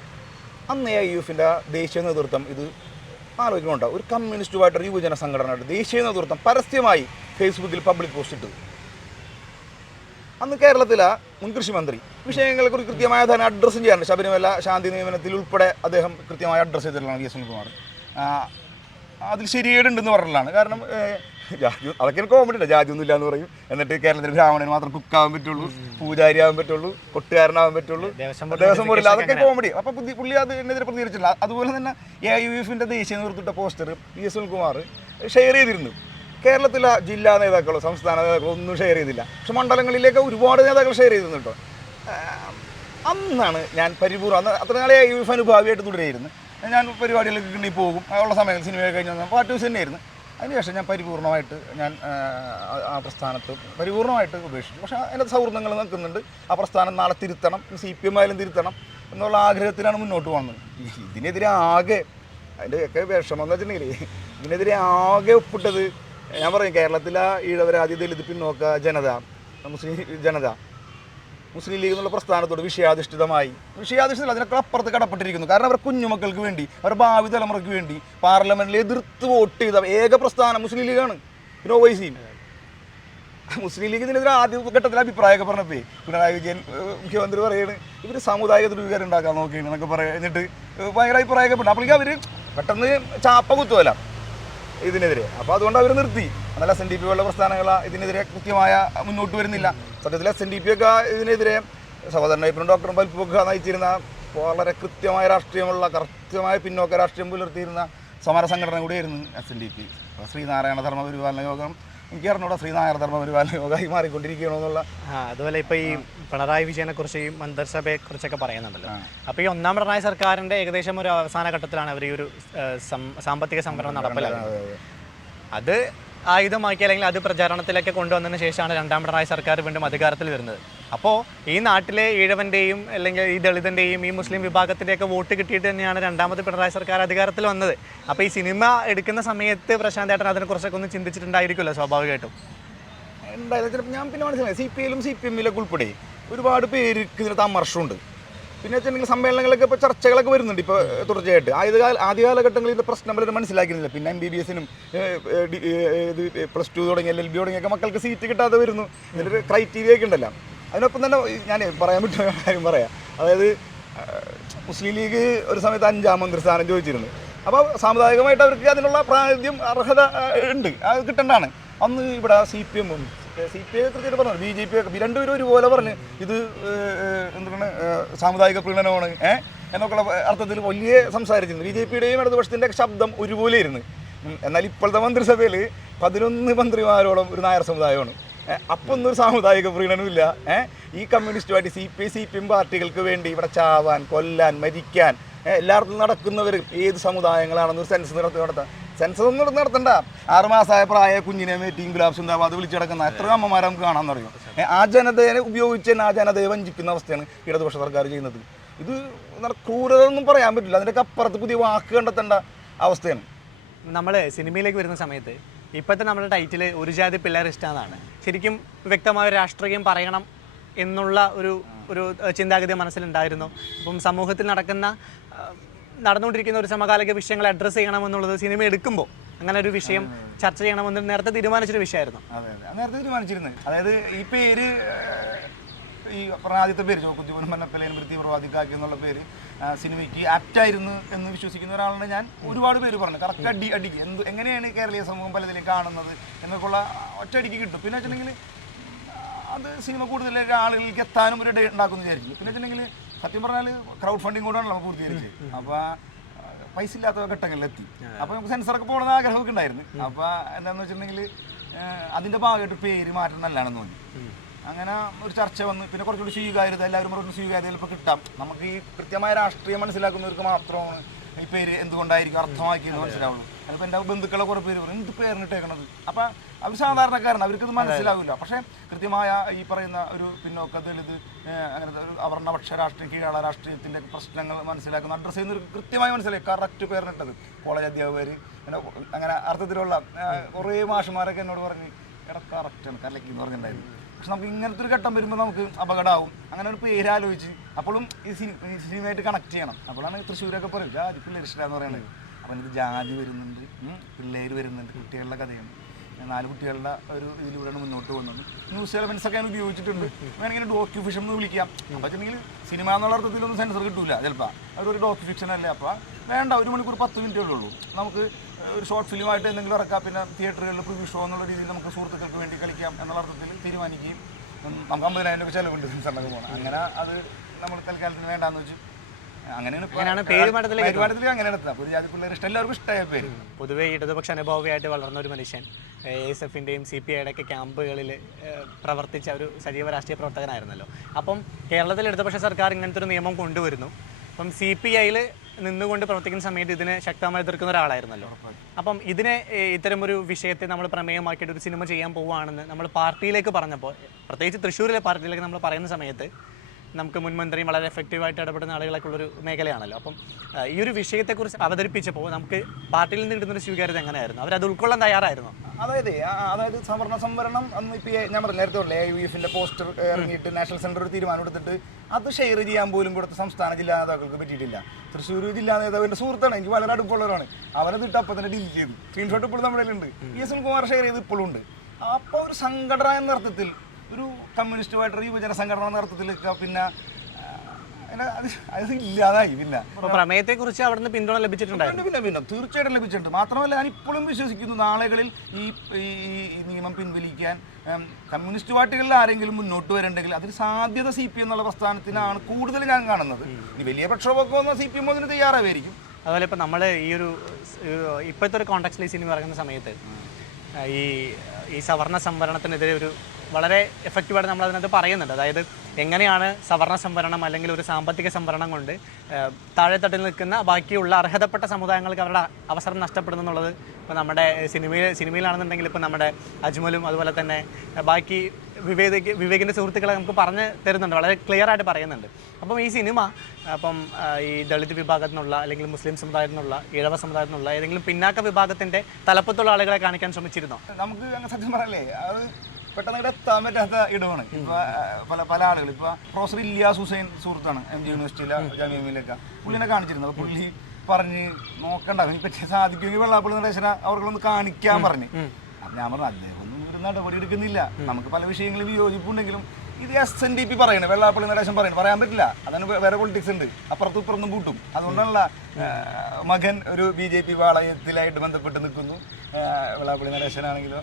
അന്ന് AIUF-ന്റെ ദേശീയ നേതൃത്വം ഇത് ആലോചിക്കുന്നുണ്ടോ, ഒരു കമ്മ്യൂണിസ്റ്റുമായിട്ടൊരു യുവജന സംഘടനയായിട്ട് ദേശീയ നേതൃത്വം പരസ്യമായി ഫേസ്ബുക്കിൽ പബ്ലിക് പോസ്റ്റ് ഇട്ടു. അന്ന് കേരളത്തിലെ മുൻ കൃഷിമന്ത്രി വിഷയങ്ങളെക്കുറിച്ച് കൃത്യമായ തന്നെ അഡ്രസ്സും ചെയ്യാറുണ്ട്. ശബരിമല ശാന്തി നിയമനത്തിൽ ഉൾപ്പെടെ അദ്ദേഹം കൃത്യമായി അഡ്രസ്സ് ചെയ്തിട്ടുള്ളതാണ് VS സുനിൽകുമാർ. അതിൽ ശരിയേടുണ്ടെന്ന് പറഞ്ഞിട്ടുള്ളതാണ്. കാരണം ജാതി അതൊക്കെ എനിക്ക് കോമഡി ഉണ്ട്. ജാതിയൊന്നും ഇല്ല എന്ന് പറയും. എന്നിട്ട് കേരളത്തിൽ ബ്രാഹ്മണന് മാത്രം കുക്കാവാൻ പറ്റുള്ളൂ, പൂജാരി ആവാൻ പറ്റുള്ളൂ, കൊട്ടുകാരനാവാൻ പറ്റുള്ളൂ, ദേവസ്വം പോലില്ല. അതൊക്കെ കോമഡി. അപ്പോൾ പുള്ളി അതിനെതിരെ പ്രതികരിച്ചില്ല. അതുപോലെ തന്നെ AIUF-ന്റെ ദേശീയ നേതൃത്വ പോസ്റ്റർ VS സുനിൽകുമാർ ഷെയർ ചെയ്തിരുന്നു. കേരളത്തിലെ ജില്ലാ നേതാക്കളോ സംസ്ഥാന നേതാക്കളോ ഒന്നും ഷെയർ ചെയ്തില്ല. പക്ഷെ മണ്ഡലങ്ങളിലേക്ക് ഒരുപാട് നേതാക്കൾ ഷെയർ ചെയ്തിരുന്നു കേട്ടോ. അന്നാണ് ഞാൻ പരിപൂർണ്ണം അത്ര നാളെ AIUF അനുഭാവിയായിട്ട് തുടരുമായിരുന്നു. ഞാൻ പരിപാടികളിലേക്ക് കിണ്ണി പോകും. ഉള്ള സമയത്ത് സിനിമയൊക്കെ കഴിഞ്ഞ് പാർട്ടി ഹൗസ് തന്നെയായിരുന്നു. അതിനുശേഷം ഞാൻ പരിപൂർണമായിട്ട് ആ പ്രസ്ഥാനത്ത് പരിപൂർണമായിട്ട് ഉപേക്ഷിച്ചു. പക്ഷേ എൻ്റെ സൗഹൃദങ്ങൾ നിൽക്കുന്നുണ്ട്. ആ പ്രസ്ഥാനം നാളെ തിരുത്തണം, CPM ആയാലും തിരുത്തണം എന്നുള്ള ആഗ്രഹത്തിലാണ് മുന്നോട്ട് പോകുന്നത്. ഇതിനെതിരെ ആകെ അതിൻ്റെയൊക്കെ വിഷമം എന്ന് വെച്ചിട്ടുണ്ടെങ്കിൽ ഇതിനെതിരെ ആകെ ഒപ്പിട്ടത് ഞാൻ പറയും, കേരളത്തിലെ ഈഴവരാതി ദലിത് പിന്നോക്ക ജനത, മുസ്ലിം ജനത മുസ്ലിം ലീഗ് എന്നുള്ള പ്രസ്ഥാനത്തോട് വിഷയാധിഷ്ഠിതം അതിനൊക്കെ അപ്പുറത്ത് കടപ്പെട്ടിരിക്കുന്നു. കാരണം അവരുടെ കുഞ്ഞുമക്കൾക്ക് വേണ്ടി, അവരുടെ ഭാവി തലമുറയ്ക്ക് വേണ്ടി പാർലമെന്റിൽ എതിർത്ത് വോട്ട് ചെയ്ത ഏക പ്രസ്ഥാനം മുസ്ലിം ലീഗാണ്. പിന്നെ OYC മുസ്ലിം ലീഗ് ഇതിനെതിരെ ആദ്യ ഘട്ടത്തിൽ അഭിപ്രായമൊക്കെ പറഞ്ഞപ്പോൾ പിണറായി വിജയൻ മുഖ്യമന്ത്രി പറയുന്നത് ഇവർ സാമുദായിക ധ്രുവീകരണം ഉണ്ടാക്കാൻ നോക്കിയാണ് എന്നൊക്കെ പറഞ്ഞിട്ട് ഭയങ്കര അഭിപ്രായമൊക്കെ പറഞ്ഞു. അപ്പോഴേക്കും അവർ പെട്ടെന്ന് ചാപ്പ കുത്തുമല്ല ഇതിനെതിരെ. അപ്പോൾ അതുകൊണ്ട് അവർ നിർത്തി. എന്നാൽ SNDP പോലുള്ള പ്രസ്ഥാനങ്ങൾ ഇതിനെതിരെ കൃത്യമായ മുന്നോട്ട് വരുന്നില്ല. സത്യത്തിൽ SNDP ഒക്കെ ഇതിനെതിരെ സഹോദരൻ ഇപ്പം ഡോക്ടർ പൽപ്പൊക്കെ നയിച്ചിരുന്ന വളരെ കൃത്യമായ രാഷ്ട്രീയമുള്ള കൃത്യമായ പിന്നോക്ക രാഷ്ട്രീയം പുലർത്തിയിരുന്ന സമര സംഘടന കൂടിയായിരുന്നു SNDP. ശ്രീനാരായണ ധർമ്മ പരിപാലന യോഗം എനിക്ക് അറിഞ്ഞൂടെ ശ്രീനാരായണ ധർമ്മ പരിപാലന യോഗമായി മാറിക്കൊണ്ടിരിക്കണമെന്നുള്ള. അതുപോലെ ഇപ്പോൾ ഈ പിണറായി വിജയനെ കുറിച്ച് ഈ മന്ത്രിസഭയെ കുറിച്ചൊക്കെ പറയുന്നുണ്ടല്ലോ. അപ്പോൾ ഈ ഒന്നാം പിണറായി സർക്കാരിൻ്റെ ഏകദേശം ഒരു അവസാന ഘട്ടത്തിലാണ് അവർ ഈ ഒരു സാമ്പത്തിക സംവരണം നടപ്പിലാക്കുന്നത്. അത് ആയുധമാക്കി അല്ലെങ്കിൽ അത് പ്രചാരണത്തിലേക്ക് കൊണ്ടുവന്നതിന് ശേഷമാണ് രണ്ടാം പിണറായി സർക്കാർ വീണ്ടും അധികാരത്തിൽ വരുന്നത്. അപ്പോൾ ഈ നാട്ടിലെ ഈഴവൻ്റെയും അല്ലെങ്കിൽ ഈ ദളിതൻ്റെയും ഈ മുസ്ലിം വിഭാഗത്തിൻ്റെയൊക്കെ വോട്ട് കിട്ടിയിട്ട് തന്നെയാണ് രണ്ടാമത് പിണറായി സർക്കാർ അധികാരത്തിൽ വന്നത്. അപ്പോൾ ഈ സിനിമ എടുക്കുന്ന സമയത്ത് പ്രശാന്ത് ഏട്ടൻ അതിനെക്കുറിച്ചൊക്കെ ഒന്ന് ചിന്തിച്ചിട്ടുണ്ടായിരിക്കുമല്ലോ സ്വാഭാവികമായിട്ടും. ഞാൻ പിന്നെ മനസ്സിലായി CPI-ലും CPM-ലൊക്കെ ഉൾപ്പെടെ ഒരുപാട് പേർക്ക് ഇതിനകത്ത് അമർഷമുണ്ട്. പിന്നെ വെച്ചിട്ടുണ്ടെങ്കിൽ സമ്മേളനങ്ങളൊക്കെ ഇപ്പോൾ ചർച്ചകളൊക്കെ വരുന്നുണ്ട് ഇപ്പോൾ തുടർച്ചയായിട്ട്. ആദ്യ കാലഘട്ടങ്ങളിൽ ഇത് പ്രശ്നം പലരും മനസ്സിലാക്കുന്നില്ല. പിന്നെ MBBS-നും +2 തുടങ്ങി LLB തുടങ്ങിയൊക്കെ മക്കൾക്ക് സീറ്റ് കിട്ടാതെ വരുന്നു. ഇതിലൊരു ക്രൈറ്റീരിയ ഒക്കെ ഉണ്ടല്ലോ. അതിനൊപ്പം തന്നെ ഞാൻ പറയാൻ പറ്റുന്ന കാര്യം പറയാം. അതായത് മുസ്ലിം ലീഗ് ഒരു സമയത്ത് 5ാം മന്ത്രിസ്ഥാനം ചോദിച്ചിരുന്നു. അപ്പോൾ സാമുദായികമായിട്ട് അവർക്ക് അതിനുള്ള പ്രാതിനിധ്യം അർഹത ഉണ്ട്, അത് കിട്ടേണ്ടതാണ്. അന്ന് ഇവിടെ CPM-ഉം CPI കൃത്യമായിട്ട് പറഞ്ഞു, BJP ഒക്കെ രണ്ടുപേരും ഒരുപോലെ പറഞ്ഞ് ഇത് എന്താണ് സാമുദായിക പ്രീണനമാണ് എന്നൊക്കെയുള്ള അർത്ഥത്തിൽ വലിയ സംസാരിച്ചിരുന്നു. BJP-യുടെയും ഇടതുപക്ഷത്തിൻ്റെ ശബ്ദം ഒരുപോലെ ഇരുന്ന്. എന്നാൽ ഇപ്പോഴത്തെ മന്ത്രിസഭയിൽ 11 മന്ത്രിമാരോളം ഒരു നായർ സമുദായമാണ്. അപ്പം ഒന്നും ഒരു സാമുദായിക പ്രീണനമില്ല. ഈ കമ്മ്യൂണിസ്റ്റുമായിട്ട് CPI CPM പാർട്ടികൾക്ക് വേണ്ടി ഇവിടെ ചാവാൻ, കൊല്ലാൻ, മരിക്കാൻ എല്ലായിടത്തും നടക്കുന്നവർ ഏത് സമുദായങ്ങളാണെന്നൊരു സെൻസ് നടത്താം. സെൻസസ് ഒന്നും നടത്തണ്ട. 6 മാസമായ പ്രായ കുഞ്ഞിനെ മീറ്റിംഗ് ഗുലാബ് സിന്ദാബാദ് വിളിച്ചു കിടക്കുന്ന എത്ര അമ്മമാരെ നമുക്ക് കാണാൻ അറിയും. ആ ജനതയെ ഉപയോഗിച്ച് തന്നെ ആ ജനതയെ വഞ്ചിക്കുന്ന അവസ്ഥയാണ് ഇടതുപക്ഷ സർക്കാർ ചെയ്യുന്നത്. ഇത് ക്രൂരതൊന്നും പറയാൻ പറ്റില്ല. അതിൻ്റെ അപ്പുറത്ത് പുതിയ വാക്ക് കണ്ടെത്തേണ്ട അവസ്ഥയാണ്. നമ്മൾ സിനിമയിലേക്ക് വരുന്ന സമയത്ത് ഇപ്പോഴത്തെ നമ്മുടെ ടൈറ്റിൽ ഒരു ജാതി പിള്ളേർ ഇഷ്ടമെന്നാണ്. ശരിക്കും വ്യക്തമായ രാഷ്ട്രീയം പറയണം എന്നുള്ള ഒരു ചിന്താഗതി മനസ്സിലുണ്ടായിരുന്നു. അപ്പം സമൂഹത്തിൽ നടന്നുകൊണ്ടിരിക്കുന്ന ഒരു സമകാലിക വിഷയങ്ങൾ അഡ്രസ്സ് ചെയ്യണമെന്നുള്ളത് സിനിമ എടുക്കുമ്പോൾ അങ്ങനെ ഒരു വിഷയം ചർച്ച ചെയ്യണമെന്ന് നേരത്തെ തീരുമാനിച്ചൊരു വിഷയമായിരുന്നു. അതെ നേരത്തെ തീരുമാനിച്ചിരുന്നത്. അതായത് ഈ പേര്, ഈ ആദ്യത്തെ പേര് ചോക്കുജീവൻ മന്നപ്പലേനും വൃത്തി പ്രവാദിക്കാക്കി എന്നുള്ള പേര് സിനിമയ്ക്ക് ആപ്റ്റായിരുന്നു എന്ന് വിശ്വസിക്കുന്ന ഒരാളാണ് ഞാൻ. ഒരുപാട് പേര് പറഞ്ഞു കറക്റ്റ് അടിക്ക് എങ്ങനെയാണ് കേരളീയ സമൂഹം പലതിലും കാണുന്നത് എന്നൊക്കെയുള്ള ഒറ്റയടിക്ക് കിട്ടും. പിന്നെ വെച്ചിട്ടുണ്ടെങ്കിൽ അത് സിനിമ കൂടുതൽ ആളുകളിലേക്ക് എത്താനും ഒരു ഇട ഉണ്ടാക്കുമെന്ന് വിചാരിച്ചു. പിന്നെ വെച്ചിട്ടുണ്ടെങ്കിൽ സത്യം പറഞ്ഞാൽ ക്രൗഡ് ഫണ്ടിങ് കൂടെയാണ് നമുക്ക് പൂർത്തീകരിച്ചത്. അപ്പോൾ പൈസ ഇല്ലാത്ത ഘട്ടങ്ങളിലെത്തി. അപ്പോൾ നമുക്ക് സെൻസറൊക്കെ പോകണമെന്ന് ആഗ്രഹമൊക്കെ ഉണ്ടായിരുന്നു. അപ്പോൾ എന്താണെന്ന് വെച്ചിട്ടുണ്ടെങ്കിൽ അതിൻ്റെ ഭാഗമായിട്ട് പേര് മാറ്റം നല്ലതാണെന്ന് തോന്നി. അങ്ങനെ ഒരു ചർച്ച വന്ന് പിന്നെ കുറച്ചുകൂടി സ്വീകാര്യത, എല്ലാവരും പറഞ്ഞ സ്വീകാര്യത ചിലപ്പോൾ കിട്ടാം. നമുക്ക് ഈ കൃത്യമായ രാഷ്ട്രീയം മനസ്സിലാക്കുന്നവർക്ക് മാത്രമാണ് ഈ പേര് എന്തുകൊണ്ടായിരിക്കും അർത്ഥമാക്കിയെന്ന് മനസ്സിലാവുള്ളൂ. അതിപ്പോൾ എൻ്റെ ബന്ധുക്കളെ കുറേ പേര് പറയും എന്ത് പേരിട്ടേക്കണത്. അപ്പം അവർ സാധാരണക്കാരാണ്, അവർക്കത് മനസ്സിലാവില്ല. പക്ഷേ കൃത്യമായ ഈ പറയുന്ന ഒരു പിന്നോക്ക ദളിത് അങ്ങനത്തെ ഒരു അവർണപക്ഷ രാഷ്ട്രീയം, കീഴാള രാഷ്ട്രീയത്തിൻ്റെ പ്രശ്നങ്ങൾ മനസ്സിലാക്കുന്ന അഡ്രസ്സ് ചെയ്യുന്നവർക്ക് കൃത്യമായി മനസ്സിലായി കറക്റ്റ് പേരിട്ടത്. കോളേജ് അധ്യാപകർ അങ്ങനെ അർത്ഥത്തിലുള്ള കുറേ മാഷുമാരൊക്കെ എന്നോട് പറഞ്ഞ് എടാ കറക്റ്റാണ് കലക്കി എന്ന് പറഞ്ഞിട്ടുണ്ടായിരുന്നു. പക്ഷെ നമുക്ക് ഇങ്ങനത്തെ ഒരു ഘട്ടം വരുമ്പോൾ നമുക്ക് അപകടമാവും. അങ്ങനെ ഒരു പേര് ആലോചിച്ച് അപ്പോഴും ഈ സിനിമയായിട്ട് കണക്ട് ചെയ്യണം. അപ്പോഴാണ് തൃശ്ശൂരൊക്കെ പറയും ജാതി പിള്ളേർ ഇഷ്ടമെന്ന് പറയുന്നത്. അപ്പം ഇത് ജാതി വരുന്നുണ്ട്, പിള്ളേർ വരുന്നുണ്ട്, കുട്ടികളുടെ കഥയാണ്. 4 കുട്ടികളുടെ ഒരു ഇതിലൂടെയാണ് മുന്നോട്ട് പോകുന്നത്. ന്യൂസ് എലമെൻസൊക്കെ ഞാൻ ഉപയോഗിച്ചിട്ടുണ്ട്. വേണമെങ്കിൽ ഡോക്യു ഫിക്ഷൻ എന്ന് വിളിക്കാം. അപ്പോൾ വെച്ചിട്ടുണ്ടെങ്കിൽ സിനിമ എന്നുള്ള അർത്ഥത്തിലൊന്നും സെൻസർ കിട്ടില്ല ചിലപ്പോൾ. അതൊരു ഡോക്യു ഫിക്ഷൻ അല്ലേ. അപ്പോൾ വേണ്ട, 1 മണിക്കൂർ 10 മിനിറ്റേ ഉള്ളൂ. നമുക്ക് ഒരു ഷോർട്ട് ഫിലിമായിട്ട് എന്തെങ്കിലും ഇറക്കാം. പിന്നെ തിയേറ്ററുകളിൽ പ്രിവ്യൂ ഷോ എന്നുള്ള രീതിയിൽ നമുക്ക് സുഹൃത്തുക്കൾക്ക് വേണ്ടി കളിക്കാം എന്നുള്ള അർത്ഥത്തിൽ തീരുമാനിക്കുകയും നമുക്ക് 50,000 രൂപ ചിലവുണ്ട് സെൻസറിനൊക്കെ പോകണം. അങ്ങനെ അത് നമ്മൾ തൽക്കാലത്തിന് വേണ്ടാന്ന് വെച്ചു. അങ്ങനെയാണ് പേരുമാറ്റത്തിൽ അങ്ങനെ എടുത്തത്. ഒരു ജാതി പിള്ളേർ ഇഷ്ടം എല്ലാവർക്കും ഇഷ്ടമായ പേര്. പൊതുവേ ഇടതുപക്ഷ അനുഭവിയായിട്ട് വളർന്ന ഒരു മനുഷ്യൻ, ASF-ൻ്റെയും CPI-യുടെ ഒക്കെ ക്യാമ്പുകളിൽ പ്രവർത്തിച്ച ഒരു സജീവ രാഷ്ട്രീയ പ്രവർത്തകനായിരുന്നല്ലോ. അപ്പം കേരളത്തിൽ ഇടതുപക്ഷ സർക്കാർ ഇങ്ങനത്തെ ഒരു നിയമം കൊണ്ടുവരുന്നു. അപ്പം CPI-യിൽ നിന്നുകൊണ്ട് പ്രവർത്തിക്കുന്ന സമയത്ത് ഇതിനെ ശക്തമായി എതിർക്കുന്ന ഒരാളായിരുന്നല്ലോ. അപ്പം ഇതിനെ ഇത്തരമൊരു വിഷയത്തെ നമ്മൾ പ്രമേയമാക്കിയിട്ട് ഒരു സിനിമ ചെയ്യാൻ പോവുകയാണെന്ന് നമ്മൾ പാർട്ടിയിലേക്ക് പറഞ്ഞപ്പോൾ, പ്രത്യേകിച്ച് തൃശ്ശൂരിലെ പാർട്ടിയിലേക്ക് നമ്മൾ പറയുന്ന സമയത്ത് നമുക്ക് മുൻമന്ത്രിയും വളരെ എഫക്റ്റീവായിട്ട് ഇടപെടുന്ന ആളുകളൊക്കെ ഉള്ളൊരു മേഖലയാണല്ലോ. അപ്പം ഈ ഒരു വിഷയത്തെക്കുറിച്ച് അവതരിപ്പിച്ചപ്പോൾ നമുക്ക് പാർട്ടിയിൽ നിന്ന് കിട്ടുന്നൊരു സ്വീകാര്യത എങ്ങനെയായിരുന്നു? അവരത് ഉൾക്കൊള്ളാൻ തയ്യാറായിരുന്നു? അതായത് സവർണ്ണ സംവരണം അന്ന് ഇപ്പം ഞാൻ പറഞ്ഞു നേരത്തെ ഉള്ളേ UEF-ന്റെ പോസ്റ്റർ ഇറങ്ങിയിട്ട് നാഷണൽ സെന്റർ ഒരു തീരുമാനം എടുത്തിട്ട് അത് ഷെയർ ചെയ്യാൻ പോലും കൊടുത്ത സംസ്ഥാന ജില്ലാ നേതാക്കൾക്ക് പറ്റിയിട്ടില്ല. തൃശ്ശൂർ ജില്ലാ നേതാവിന്റെ സുഹൃത്താണ്, എനിക്ക് വളരെ അടുപ്പുള്ളവരാണ്. അവരത് ഇട്ട് അപ്പം തന്നെ ഡിലീറ്റ് ചെയ്തു. സ്ക്രീൻഷോട്ട് ഇപ്പോഴും നമ്മുടെ ഉണ്ട്. PS സുനിൽകുമാർ ഷെയർ ചെയ്ത് ഇപ്പോഴും ഉണ്ട്. അപ്പോൾ ഒരു സംഘടന എന്ന അർത്ഥത്തിൽ, ഒരു കമ്മ്യൂണിസ്റ്റുമായിട്ടൊരു യുവജന സംഘടന എന്ന അർത്ഥത്തിൽ പിന്നെ അത് ഇല്ലാതായി. പിന്നെ പ്രമേയത്തെ കുറിച്ച് അവിടുന്ന് പിന്തുണ ലഭിച്ചിട്ടുണ്ടായിരുന്നു. പിന്നെ തീർച്ചയായിട്ടും ലഭിച്ചിട്ടുണ്ട്. മാത്രമല്ല ഞാൻ ഇപ്പോഴും വിശ്വസിക്കുന്നു നാളുകളിൽ ഈ നിയമം പിൻവലിക്കാൻ കമ്മ്യൂണിസ്റ്റ് പാർട്ടികളിൽ ആരെങ്കിലും മുന്നോട്ട് വരണ്ടെങ്കിൽ അതിന് സാധ്യത CPM എന്നുള്ള പ്രസ്ഥാനത്തിനാണ് കൂടുതൽ ഞാൻ കാണുന്നത്. ഇനി വലിയ പ്രക്ഷോഭമൊക്കെ വന്നാൽ CPM അതിന് തയ്യാറായിരിക്കും. അതുപോലെ ഇപ്പം നമ്മൾ ഇപ്പോഴത്തെ ഒരു കോൺടാക്റ്റിൽ ഈ സിനിമ ഇറങ്ങുന്ന സമയത്ത് ഈ സവർണ്ണ സംവരണത്തിനെതിരെ ഒരു വളരെ എഫക്റ്റീവായിട്ട് നമ്മൾ അതിനകത്ത് പറയുന്നുണ്ട്. അതായത് എങ്ങനെയാണ് സവർണ്ണ സംവരണം അല്ലെങ്കിൽ ഒരു സാമ്പത്തിക സംവരണം കൊണ്ട് താഴെത്തട്ടിൽ നിൽക്കുന്ന ബാക്കിയുള്ള അർഹതപ്പെട്ട സമുദായങ്ങൾക്ക് അവരുടെ അവസരം നഷ്ടപ്പെടുന്നു എന്നുള്ളത് ഇപ്പോൾ നമ്മുടെ സിനിമയിലാണെന്നുണ്ടെങ്കിൽ ഇപ്പോൾ നമ്മുടെ അജ്മലും അതുപോലെ തന്നെ ബാക്കി വിവേകിൻ്റെ സുഹൃത്തുക്കളെ നമുക്ക് പറഞ്ഞു തരുന്നുണ്ട്, വളരെ ക്ലിയർ ആയിട്ട് പറയുന്നുണ്ട്. അപ്പം ഈ സിനിമ അപ്പം ഈ ദളിത് വിഭാഗത്തിൽ നിന്നുള്ള അല്ലെങ്കിൽ മുസ്ലിം സമുദായത്തിൽ നിന്നുള്ള ഈഴവ സമുദായത്തിൽ നിന്നുള്ള ഏതെങ്കിലും പിന്നാക്ക വിഭാഗത്തിൻ്റെ തലപ്പത്തുള്ള ആളുകളെ കാണിക്കാൻ ശ്രമിച്ചിരുന്നോ? നമുക്ക് അങ്ങനെ സത്യം പറയല്ലേ, അത് പെട്ടെന്ന് ഇവിടെ എത്താൻ പറ്റാത്ത ഇടമാണ്. ഇപ്പൊ പല ആളുകൾ ഇപ്പൊ പ്രൊഫസർ ഇല്യാസ് ഹുസൈൻ സുഹൃത്താണ് MG യൂണിവേഴ്സിറ്റിയിലെ ജാമ്യയിലൊക്കെ, പുള്ളിനെ കാണിച്ചിരുന്നത്. അപ്പോൾ പുള്ളി പറഞ്ഞ് നോക്കണ്ട, അതിനെ പറ്റി സാധിക്കുമെങ്കിൽ വെള്ളാപ്പള്ളി നടേശനെ അവർക്കൊന്ന് കാണിക്കാൻ പറഞ്ഞു. അപ്പം ഞാൻ പറഞ്ഞു അദ്ദേഹം ഒന്നും ഒരു നടപടി എടുക്കുന്നില്ല. നമുക്ക് പല വിഷയങ്ങളിൽ വിയോജിപ്പുണ്ടെങ്കിലും ഇത് SNDP പറയണേ, വെള്ളാപ്പള്ളി നടേശൻ പറയണേ, പറയാൻ പറ്റില്ല. അതിന് വേറെ പൊളിറ്റിക്സ് ഉണ്ട്, അപ്പുറത്തും ഇപ്പുറത്തും കൂട്ടും. അതുകൊണ്ടുള്ള മകൻ ഒരു BJP പാളയത്തിലായിട്ട് ബന്ധപ്പെട്ട് നിൽക്കുന്നു. വെള്ളാപ്പള്ളി നടേശനാണെങ്കിലോ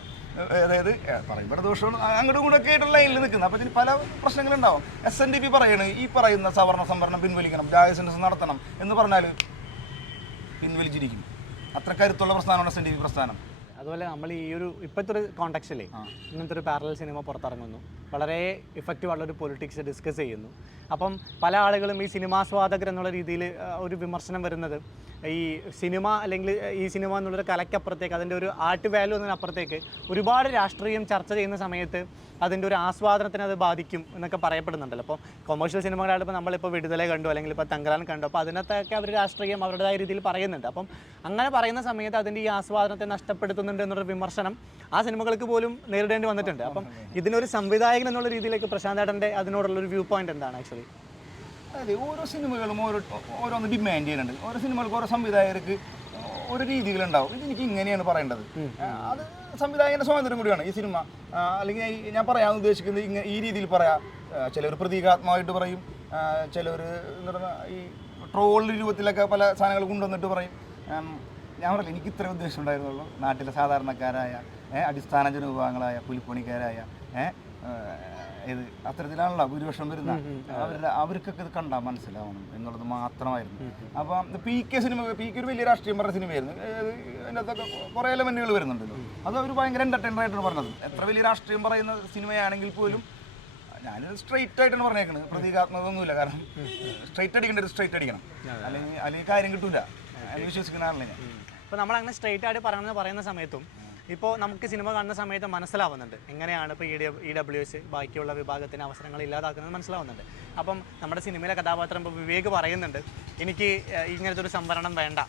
അതായത് പറയുമ്പോൾ ദോഷമാണ് അങ്ങോട്ടും കൂടെ ഒക്കെ ആയിട്ടുള്ള ലൈനിൽ നിൽക്കുന്നത്. അപ്പോൾ ഇതിന് പല പ്രശ്നങ്ങളുണ്ടാവും. SNDP പറയണ ഈ പറയുന്ന സവർണ്ണ സംവരണം പിൻവലിക്കണം, ജാതി സെൻസസ് നടത്തണം എന്ന് പറഞ്ഞാൽ പിൻവലിച്ചിരിക്കും. അത്ര കരുത്തുള്ള പ്രസ്ഥാനമാണ് SNDP പ്രസ്ഥാനം. അതുപോലെ നമ്മൾ ഈ ഒരു ഇപ്പോഴത്തെ ഒരു കോൺടാക്സിലേ ഇങ്ങനത്തെ ഒരു പാരലൽ സിനിമ പുറത്തിറങ്ങുന്നു, വളരെ ഇഫക്റ്റീവായിട്ടുള്ളൊരു പൊളിറ്റിക്സ് ഡിസ്കസ് ചെയ്യുന്നു. അപ്പം പല ആളുകളും ഈ സിനിമാസ്വാദകർ എന്നുള്ള രീതിയിൽ ഒരു വിമർശനം വരുന്നത് ഈ സിനിമ അല്ലെങ്കിൽ ഈ സിനിമ എന്നുള്ളൊരു കലയ്ക്കപ്പുറത്തേക്ക് അതിൻ്റെ ഒരു ആർട്ട് വാല്യൂ എന്നതിനപ്പുറത്തേക്ക് ഒരുപാട് രാഷ്ട്രീയം ചർച്ച ചെയ്യുന്ന സമയത്ത് അതിൻ്റെ ഒരു ആസ്വാദനത്തിന് അത് ബാധിക്കും എന്നൊക്കെ പറയപ്പെടുന്നുണ്ടല്ലോ. അപ്പോൾ കൊമേഴ്ഷ്യൽ സിനിമകളായിട്ട് ഇപ്പോൾ നമ്മളിപ്പോൾ വിടുതല കണ്ടു അല്ലെങ്കിൽ ഇപ്പോൾ തങ്കലാൻ കണ്ടു, അപ്പോൾ അതിനകത്തൊക്കെ അവർ രാഷ്ട്രീയം അവരുടേതായ രീതിയിൽ പറയുന്നുണ്ട്. അപ്പം അങ്ങനെ പറയുന്ന സമയത്ത് അതിൻ്റെ ഈ ആസ്വാദനത്തെ നഷ്ടപ്പെടുത്തുന്നുണ്ട് എന്നൊരു വിമർശനം ആ സിനിമകൾക്ക് പോലും നേരിടേണ്ടി വന്നിട്ടുണ്ട്. അപ്പം ഇതിനൊരു സംവിധായകൻ എന്നുള്ള രീതിയിലേക്ക് പ്രശാന്ത് ഏട്ടൻ്റെ അതിനോടുള്ളൊരു വ്യൂ പോയിന്റ് എന്താണ് ആക്ച്വലി? അതെ, ഓരോ സിനിമകളും ഓരോന്ന് ഡിമാൻഡ് ചെയ്യുന്നുണ്ട്. ഓരോ സിനിമകൾക്ക് ഓരോ സംവിധായകർക്ക് ഓരോ രീതികളുണ്ടാവും. ഇതെനിക്ക് ഇങ്ങനെയാണ് പറയേണ്ടത്. അത് സംവിധായകൻ്റെ സ്വാതന്ത്ര്യം കൂടിയാണ് ഈ സിനിമ. അല്ലെങ്കിൽ ഞാൻ പറയാൻ ഉദ്ദേശിക്കുന്നത് ഈ രീതിയിൽ പറയാം. ചിലർ പ്രതീകാത്മകമായിട്ട് പറയും, ചിലർ എന്താ പറയുക ഈ ട്രോൾ രൂപത്തിലൊക്കെ പല സാധനങ്ങൾ കൊണ്ടുവന്നിട്ട് പറയും. ഞാൻ പറയില്ല, എനിക്ക് ഇത്രയും ഉദ്ദേശം ഉണ്ടായിരുന്നുള്ളൂ. നാട്ടിലെ സാധാരണക്കാരായ അടിസ്ഥാന ജനവിഭാഗങ്ങളായ കൂലിപ്പണിക്കാരായ ഇത് അത്തരത്തിലാണല്ലോ ഭൂരിപക്ഷം വരുന്ന അവർക്കൊക്കെ ഇത് കണ്ടാൽ മനസ്സിലാവണം എന്നുള്ളത് മാത്രമായിരുന്നു. അപ്പം PK സിനിമ, PK ഒരു വലിയ രാഷ്ട്രീയം പറഞ്ഞ സിനിമയായിരുന്നു. അതിൻ്റെ അകത്തൊക്കെ കുറേ എലമെൻറ്റുകൾ വരുന്നുണ്ടല്ലോ. അത് അവർ ഭയങ്കര എൻ്റർടൈനർ ആയിട്ടാണ് പറഞ്ഞത്. എത്ര വലിയ രാഷ്ട്രീയം പറയുന്ന സിനിമയാണെങ്കിൽ പോലും ഞാനിത് സ്ട്രെയിറ്റ് ആയിട്ടാണ് പറഞ്ഞേക്കുന്നത്. പ്രതീകാത്മകമൊന്നുമില്ല. കാരണം സ്ട്രെയിറ്റ് അടിക്കേണ്ടത് സ്ട്രെയിറ്റ് അടിക്കണം, അല്ലെങ്കിൽ കാര്യം കിട്ടൂല എന്ന് വിശ്വസിക്കുന്ന ആളല്ലേ ഞാൻ. ഇപ്പോൾ നമ്മളങ്ങനെ സ്ട്രെയിറ്റ് ആയിട്ട് പറയുന്ന സമയത്തും ഇപ്പോൾ നമുക്ക് സിനിമ കാണുന്ന സമയത്ത് മനസ്സിലാവുന്നുണ്ട് എങ്ങനെയാണ് ഇപ്പോൾ EWS ബാക്കിയുള്ള വിഭാഗത്തിന് അവസരങ്ങൾ ഇല്ലാതാക്കുന്നത് മനസ്സിലാവുന്നുണ്ട്. അപ്പം നമ്മുടെ സിനിമയിലെ കഥാപാത്രം ഇപ്പോൾ വിവേക് പറയുന്നുണ്ട് എനിക്ക് ഇങ്ങനത്തെ ഒരു സംവരണം വേണ്ട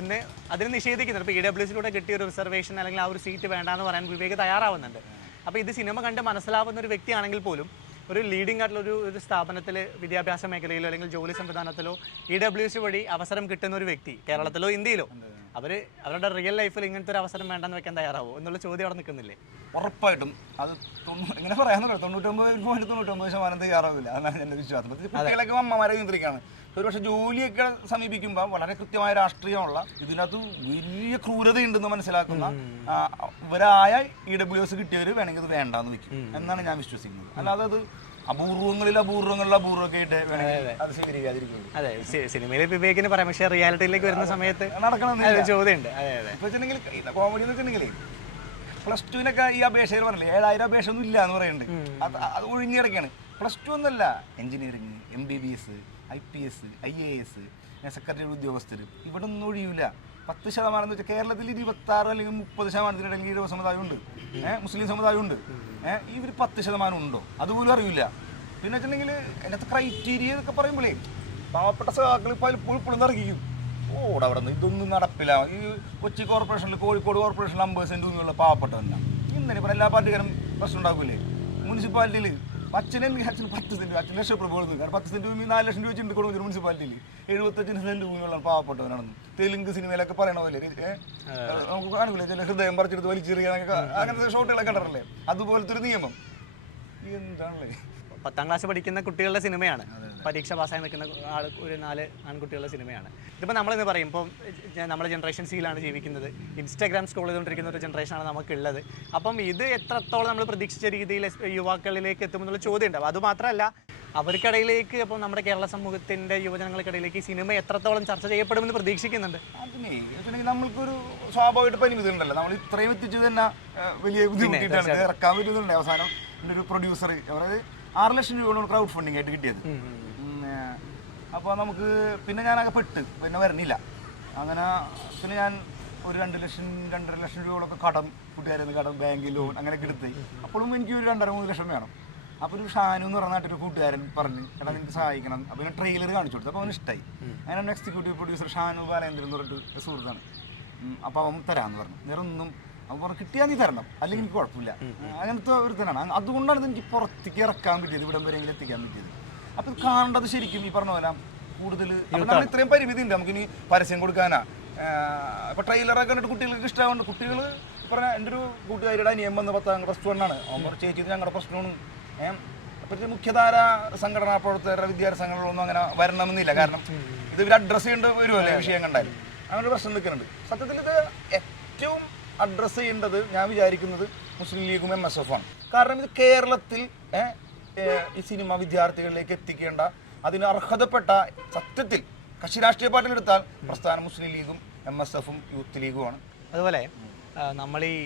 എന്ന് അതിന് നിഷേധിക്കുന്നുണ്ട്. ഇപ്പോൾ EWSലൂടെ കിട്ടിയ ഒരു റിസർവേഷൻ അല്ലെങ്കിൽ ആ ഒരു സീറ്റ് വേണ്ട എന്ന് പറയാൻ വിവേക് തയ്യാറാവുന്നുണ്ട്. അപ്പോൾ ഇത് സിനിമ കണ്ട് മനസ്സിലാവുന്ന ഒരു വ്യക്തിയാണെങ്കിൽ പോലും ഒരു ലീഡിംഗ് ആയിട്ടുള്ള ഒരു സ്ഥാപനത്തിൽ വിദ്യാഭ്യാസ മേഖലയിലോ അല്ലെങ്കിൽ ജോലി സംവിധാനത്തിലോ EWS വഴി അവസരം കിട്ടുന്ന ഒരു വ്യക്തി കേരളത്തിലോ ഇന്ത്യയിലോ അവരുടെ റിയൽ ലൈഫിൽ ഇങ്ങനത്തെ ഒരു അവസരം വേണ്ടെന്ന് വെക്കാൻ തയ്യാറാവോ എന്നുള്ള ചോദ്യം അവിടെ നിൽക്കുന്നില്ലേ? ഉറപ്പായിട്ടും അത് എങ്ങനെ പറയാന്നുള്ളൂ, 99% തയ്യാറാവില്ല. അതാണ് എൻ്റെ വിശ്വാസം. കുട്ടികളൊക്കെ അമ്മമാരെ നിയന്ത്രിക്കുകയാണ്. ഒരുപക്ഷെ ജോലിയൊക്കെ സമീപിക്കുമ്പോൾ വളരെ കൃത്യമായ രാഷ്ട്രീയമുള്ള ഇതിനകത്ത് വലിയ ക്രൂരതയുണ്ടെന്ന് മനസ്സിലാക്കുന്ന ഇവരായ EWS കിട്ടിയവർ വേണമെങ്കിൽ അത് വേണ്ടാന്ന് വെക്കും എന്നാണ് ഞാൻ വിശ്വസിക്കുന്നത്. അല്ലാതെ അത് അപൂർവങ്ങളൊക്കെ ആയിട്ട് വേണമെങ്കിൽ അത് സ്വീകരിക്കാതിരിക്കും. അതെ, സിനിമയിലെ വിവേകിന് പറയാം, പക്ഷേ റിയാലിറ്റിയിലേക്ക് വരുന്ന സമയത്ത് നടക്കണമെന്ന് ചോദ്യമുണ്ട്. ഇപ്പൊ വെച്ചിട്ടുണ്ടെങ്കിൽ കോമഡി എന്ന് വെച്ചിട്ടുണ്ടെങ്കിൽ +2 ഈ അപേക്ഷയിൽ പറഞ്ഞില്ലേ 7000 അപേക്ഷ ഒന്നും ഇല്ല എന്ന് പറയുന്നുണ്ട്. അത് ഒഴിഞ്ഞിടക്കാണ്. +2 ഒന്നല്ല, engineering, MBBS, IPS, IAS, secretary ഉദ്യോഗസ്ഥർ ഇവിടെ ഒന്നും ഒഴിയില്ല. 10% എന്ന് വെച്ചാൽ കേരളത്തിൽ 26 അല്ലെങ്കിൽ 30% ഈഴവ സമുദായമുണ്ട്, മുസ്ലിം സമുദായമുണ്ട്. ഇവർ 10% ഉണ്ടോ അതുപോലും അറിയില്ല. പിന്നെ വെച്ചിട്ടുണ്ടെങ്കിൽ അതിനകത്ത് ക്രൈറ്റീരിയ എന്നൊക്കെ പറയുമ്പോഴേ പാവപ്പെട്ട സഹാക്കൾ പലപ്പോഴും തർക്കിക്കും. അവിടെ നിന്ന് ഇതൊന്നും നടപ്പില്ല. ഈ കൊച്ചി കോർപ്പറേഷനിൽ, കോഴിക്കോട് കോർപ്പറേഷനിൽ 50 സെൻറ്റ് പാവപ്പെട്ടവല്ല. ഇന്നലെ ഇപ്പോൾ എല്ലാ പാർട്ടിക്കാരും പ്രശ്നം ഉണ്ടാക്കില്ലേ. മുനിസിപ്പാലിറ്റിയിൽ അച്ഛന് 10 സെൻറ്റ്, അച്ഛൻ ലക്ഷപ്രഭ കൊടുക്കുന്നു. കാരണം 10 സെൻറ്റ് ഭൂമി 4 ലക്ഷം രൂപ വെച്ചിട്ട് കൊടുക്കുന്നു മുനിസിപ്പാലിറ്റിയിൽ. 75 സെൻറ്റ് ഭൂമിയുള്ള പാവപ്പെട്ടവനാണെന്ന് തെലുങ്ക് സിനിമയിലൊക്കെ പറയണ പോലെ നമുക്ക് കാണില്ല. ചില ഹൃദയം പറിച്ചെടുത്ത് വലിച്ചെറിയ അങ്ങനത്തെ ഷോട്ടുകളൊക്കെ കണ്ടറില്ലേ. അതുപോലത്തെ ഒരു നിയമം എന്താണല്ലേ. 10ാം ക്ലാസ് പഠിക്കുന്ന കുട്ടികളുടെ സിനിമയാണ്, പരീക്ഷ പാസ്സായി നിൽക്കുന്ന ഒരു 4 ആൺകുട്ടികളുടെ സിനിമയാണ്. ഇതിപ്പോൾ നമ്മളിന്ന് പറയും, ഇപ്പം നമ്മുടെ ജനറേഷൻ സിയിലാണ് ജീവിക്കുന്നത്, ഇൻസ്റ്റാഗ്രാം സ്ക്രോൾ ചെയ്തുകൊണ്ടിരിക്കുന്ന ഒരു ജനറേഷനാണ് നമുക്കുള്ളത്. അപ്പം ഇത് എത്രത്തോളം നമ്മൾ പ്രതീക്ഷിച്ച രീതിയിൽ യുവാക്കളിലേക്ക് എത്തുമെന്നുള്ള ചോദ്യം ഉണ്ടാവും. അതുമാത്രമല്ല അവർക്കിടയിലേക്ക്, അപ്പം നമ്മുടെ കേരള സമൂഹത്തിൻ്റെ യുവജനങ്ങൾക്കിടയിലേക്ക് ഈ സിനിമ എത്രത്തോളം ചർച്ച ചെയ്യപ്പെടുമെന്ന് പ്രതീക്ഷിക്കുന്നുണ്ട്. അതിനെ നമ്മൾക്കൊരു സ്വാഭാവികമായിട്ട് പരിമിതി ഉണ്ടല്ലോ. നമ്മൾ ഇത്രയും എത്തിച്ചത് തന്നെ വലിയ ബുദ്ധിമുട്ടിയിട്ടാണ്. ഇറക്കാൻ പറ്റുന്നുണ്ട്. അവസാനം എൻ്റെ ഒരു പ്രൊഡ്യൂസർ അതായത് 6 ലക്ഷം രൂപയാണ് ക്രൗഡ് ഫണ്ടിങ് ആയിട്ട് കിട്ടിയത്. അപ്പോൾ നമുക്ക് പിന്നെ ഞാനൊക്കെ പിന്നെ വരണില്ല. അങ്ങനെ പിന്നെ ഞാൻ ഒരു 2 ലക്ഷം 2.5 ലക്ഷം രൂപയോളൊക്കെ കടം, കൂട്ടുകാരിൽ കടം, ബാങ്ക് ലോൺ അങ്ങനെയൊക്കെ എടുത്ത്. അപ്പോഴും എനിക്ക് ഒരു 2.5-3 ലക്ഷം വേണം. അപ്പോൾ ഒരു ഷാനു എന്ന് പറഞ്ഞ നാട്ടിലൊരു കൂട്ടുകാരൻ പറഞ്ഞ് എടാ എനിക്ക് സഹായിക്കണം. അപ്പോൾ പിന്നെ ട്രെയിലർ കാണിച്ചു കൊടുത്തു. അപ്പോൾ അവന് ഇഷ്ടമായി. അങ്ങനെ എക്സിക്യൂട്ടീവ് പ്രൊഡ്യൂസർ ഷാനു ബാലേന്ദ്രൻ എന്ന് പറഞ്ഞിട്ട് സുഹൃത്താണ്. അപ്പോൾ അവൻ തരാമെന്ന് പറഞ്ഞു. വേറെ ഒന്നും അവൻ പറഞ്ഞു കിട്ടിയാൽ നീ തരണം, അല്ലെങ്കിൽ എനിക്ക് കുഴപ്പമില്ല. അങ്ങനത്തെ ഒരു തന്നെയാണ്. അതുകൊണ്ടാണ് ഇത് എനിക്ക് പുറത്തേക്ക് ഇറക്കാൻ പറ്റിയത്, ഇവിടം വരെയെങ്കിലും എത്തിക്കാൻ പറ്റിയത്. അപ്പോൾ ഇത് കാണേണ്ടത് ശരിക്കും ഈ പറഞ്ഞ പോലെ കൂടുതൽ നമ്മൾ ഇത്രയും പരിമിതി ഉണ്ട്. നമുക്കിനി പരസ്യം കൊടുക്കാനാ. ഇപ്പോൾ ട്രെയിലറൊക്കെ കണ്ടിട്ട് കുട്ടികൾക്ക് ഇഷ്ടമാവുണ്ട്. കുട്ടികൾ പറഞ്ഞാൽ എൻ്റെ ഒരു കൂട്ടുകാരിയുടെ അനിയൻ വന്ന് 10ാം ക്ലാസ് +1 അവൻ പറഞ്ഞു ചേച്ചി ഇത് ഞങ്ങളുടെ പ്രശ്നമാണ്. അപ്പോൾ മുഖ്യധാര സംഘടനാ പ്രവർത്തകരുടെ വിദ്യാർത്ഥി സംഘടനകളൊന്നും അങ്ങനെ വരണമെന്നില്ല. കാരണം ഇത് ഇവർ അഡ്രസ്സ് ചെയ്യേണ്ട വരുമല്ലേ വിഷയം കണ്ടാലും. അങ്ങനെ ഒരു പ്രശ്നം നിൽക്കുന്നുണ്ട്. സത്യത്തിൽ ഇത് ഏറ്റവും അഡ്രസ്സ് ചെയ്യേണ്ടത് ഞാൻ വിചാരിക്കുന്നത് മുസ്ലിം ലീഗും MSF ആണ്. കാരണം ഇത് കേരളത്തിൽ ഈ സിനിമ വിദ്യാർത്ഥികളിലേക്ക് എത്തിക്കേണ്ട, അതിന് അർഹതപ്പെട്ട, സത്യത്തിൽ കക്ഷി രാഷ്ട്രീയ പാർട്ടിയിലെടുത്താൽ പ്രസ്ഥാനം മുസ്ലിം ലീഗും MSF-ഉം യൂത്ത് ലീഗുമാണ്. അതുപോലെ നമ്മൾ ഈ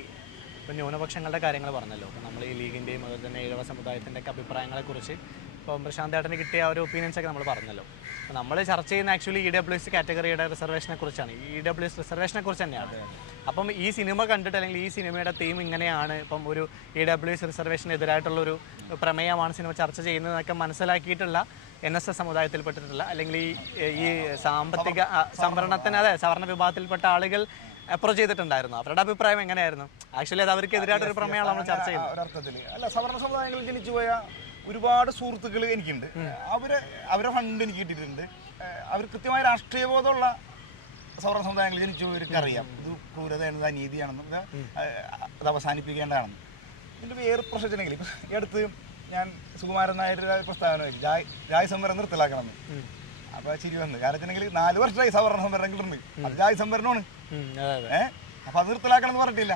ന്യൂനപക്ഷങ്ങളുടെ കാര്യങ്ങൾ പറഞ്ഞല്ലോ. അപ്പോൾ നമ്മൾ ഈ ലീഗിൻ്റെയും അതുപോലെ തന്നെ ഈഴവ സമുദായത്തിൻ്റെയൊക്കെ അഭിപ്രായങ്ങളെക്കുറിച്ച് ഇപ്പം പ്രശാന്ത് ഏട്ടന് കിട്ടിയ ഒരു ഒപ്പീനിയൻസൊക്കെ നമ്മൾ പറഞ്ഞല്ലോ. അപ്പോൾ നമ്മൾ ചർച്ച ചെയ്യുന്ന ആക്ച്വലി EWS കാറ്റഗറിയുടെ റിസർവേഷനെ കുറിച്ചാണ്. EWS റിസർവേഷനെ കുറിച്ച് തന്നെയാണ്. അപ്പം ഈ സിനിമ കണ്ടിട്ട് അല്ലെങ്കിൽ ഈ സിനിമയുടെ തീം ഇങ്ങനെയാണ്, ഇപ്പം ഒരു EWS റിസർവേഷനെതിരായിട്ടുള്ളൊരു പ്രമേയമാണ് സിനിമ ചർച്ച ചെയ്യുന്നതെന്നൊക്കെ മനസ്സിലാക്കിയിട്ടുള്ള NSS സമുദായത്തിൽപ്പെട്ടിട്ടുള്ള അല്ലെങ്കിൽ ഈ സാമ്പത്തിക സംവരണത്തിന്, അതെ സവർണ വിഭാഗത്തിൽപ്പെട്ട ആളുകൾ അപ്രോച്ച് ചെയ്തിട്ടുണ്ടായിരുന്നു. അവരുടെ അഭിപ്രായം എങ്ങനെയായിരുന്നു? ആക്ച്വലി അത് അവർക്ക് എതിരായിട്ടൊരു പ്രമേയമാണ് നമ്മൾ ചർച്ച ചെയ്യുന്നത്. ഒരർത്ഥത്തിൽ അല്ല, സവർണ സമുദായങ്ങളിൽ ജനിച്ചുപോയ ഒരുപാട് സുഹൃത്തുക്കൾ എനിക്കുണ്ട്. അവരെ ഫണ്ട് എനിക്ക് കിട്ടിയിട്ടുണ്ട്. അവർ കൃത്യമായ രാഷ്ട്രീയ ബോധമുള്ള സവർണ സമുദായങ്ങളിൽ ജനിച്ചവർക്ക് അറിയാം ഇത് ക്രൂരതയാണെന്ന്, അനീതിയാണെന്നും അത് അവസാനിപ്പിക്കേണ്ടതാണെന്നും. ഇതിൻ്റെ വേറെ പ്രശ്നത്തിനെങ്കിൽ ഇപ്പം ഈ അടുത്ത് ഞാൻ സുകുമാരൻ നായരുടെ പ്രസ്താവന വെച്ചു ജാതി സംവരണം നിർത്തലാക്കണമെന്ന്. അപ്പോൾ ചിരി വന്നു. കാരണം വെച്ചിട്ടുണ്ടെങ്കിൽ 4 വർഷമായി സവർണ സംവരണം കിട്ടുന്നുണ്ട്. അത് ജാതി സംവരണമാണ്. അപ്പോൾ അത് നിർത്തലാക്കണം എന്ന് പറഞ്ഞിട്ടില്ല.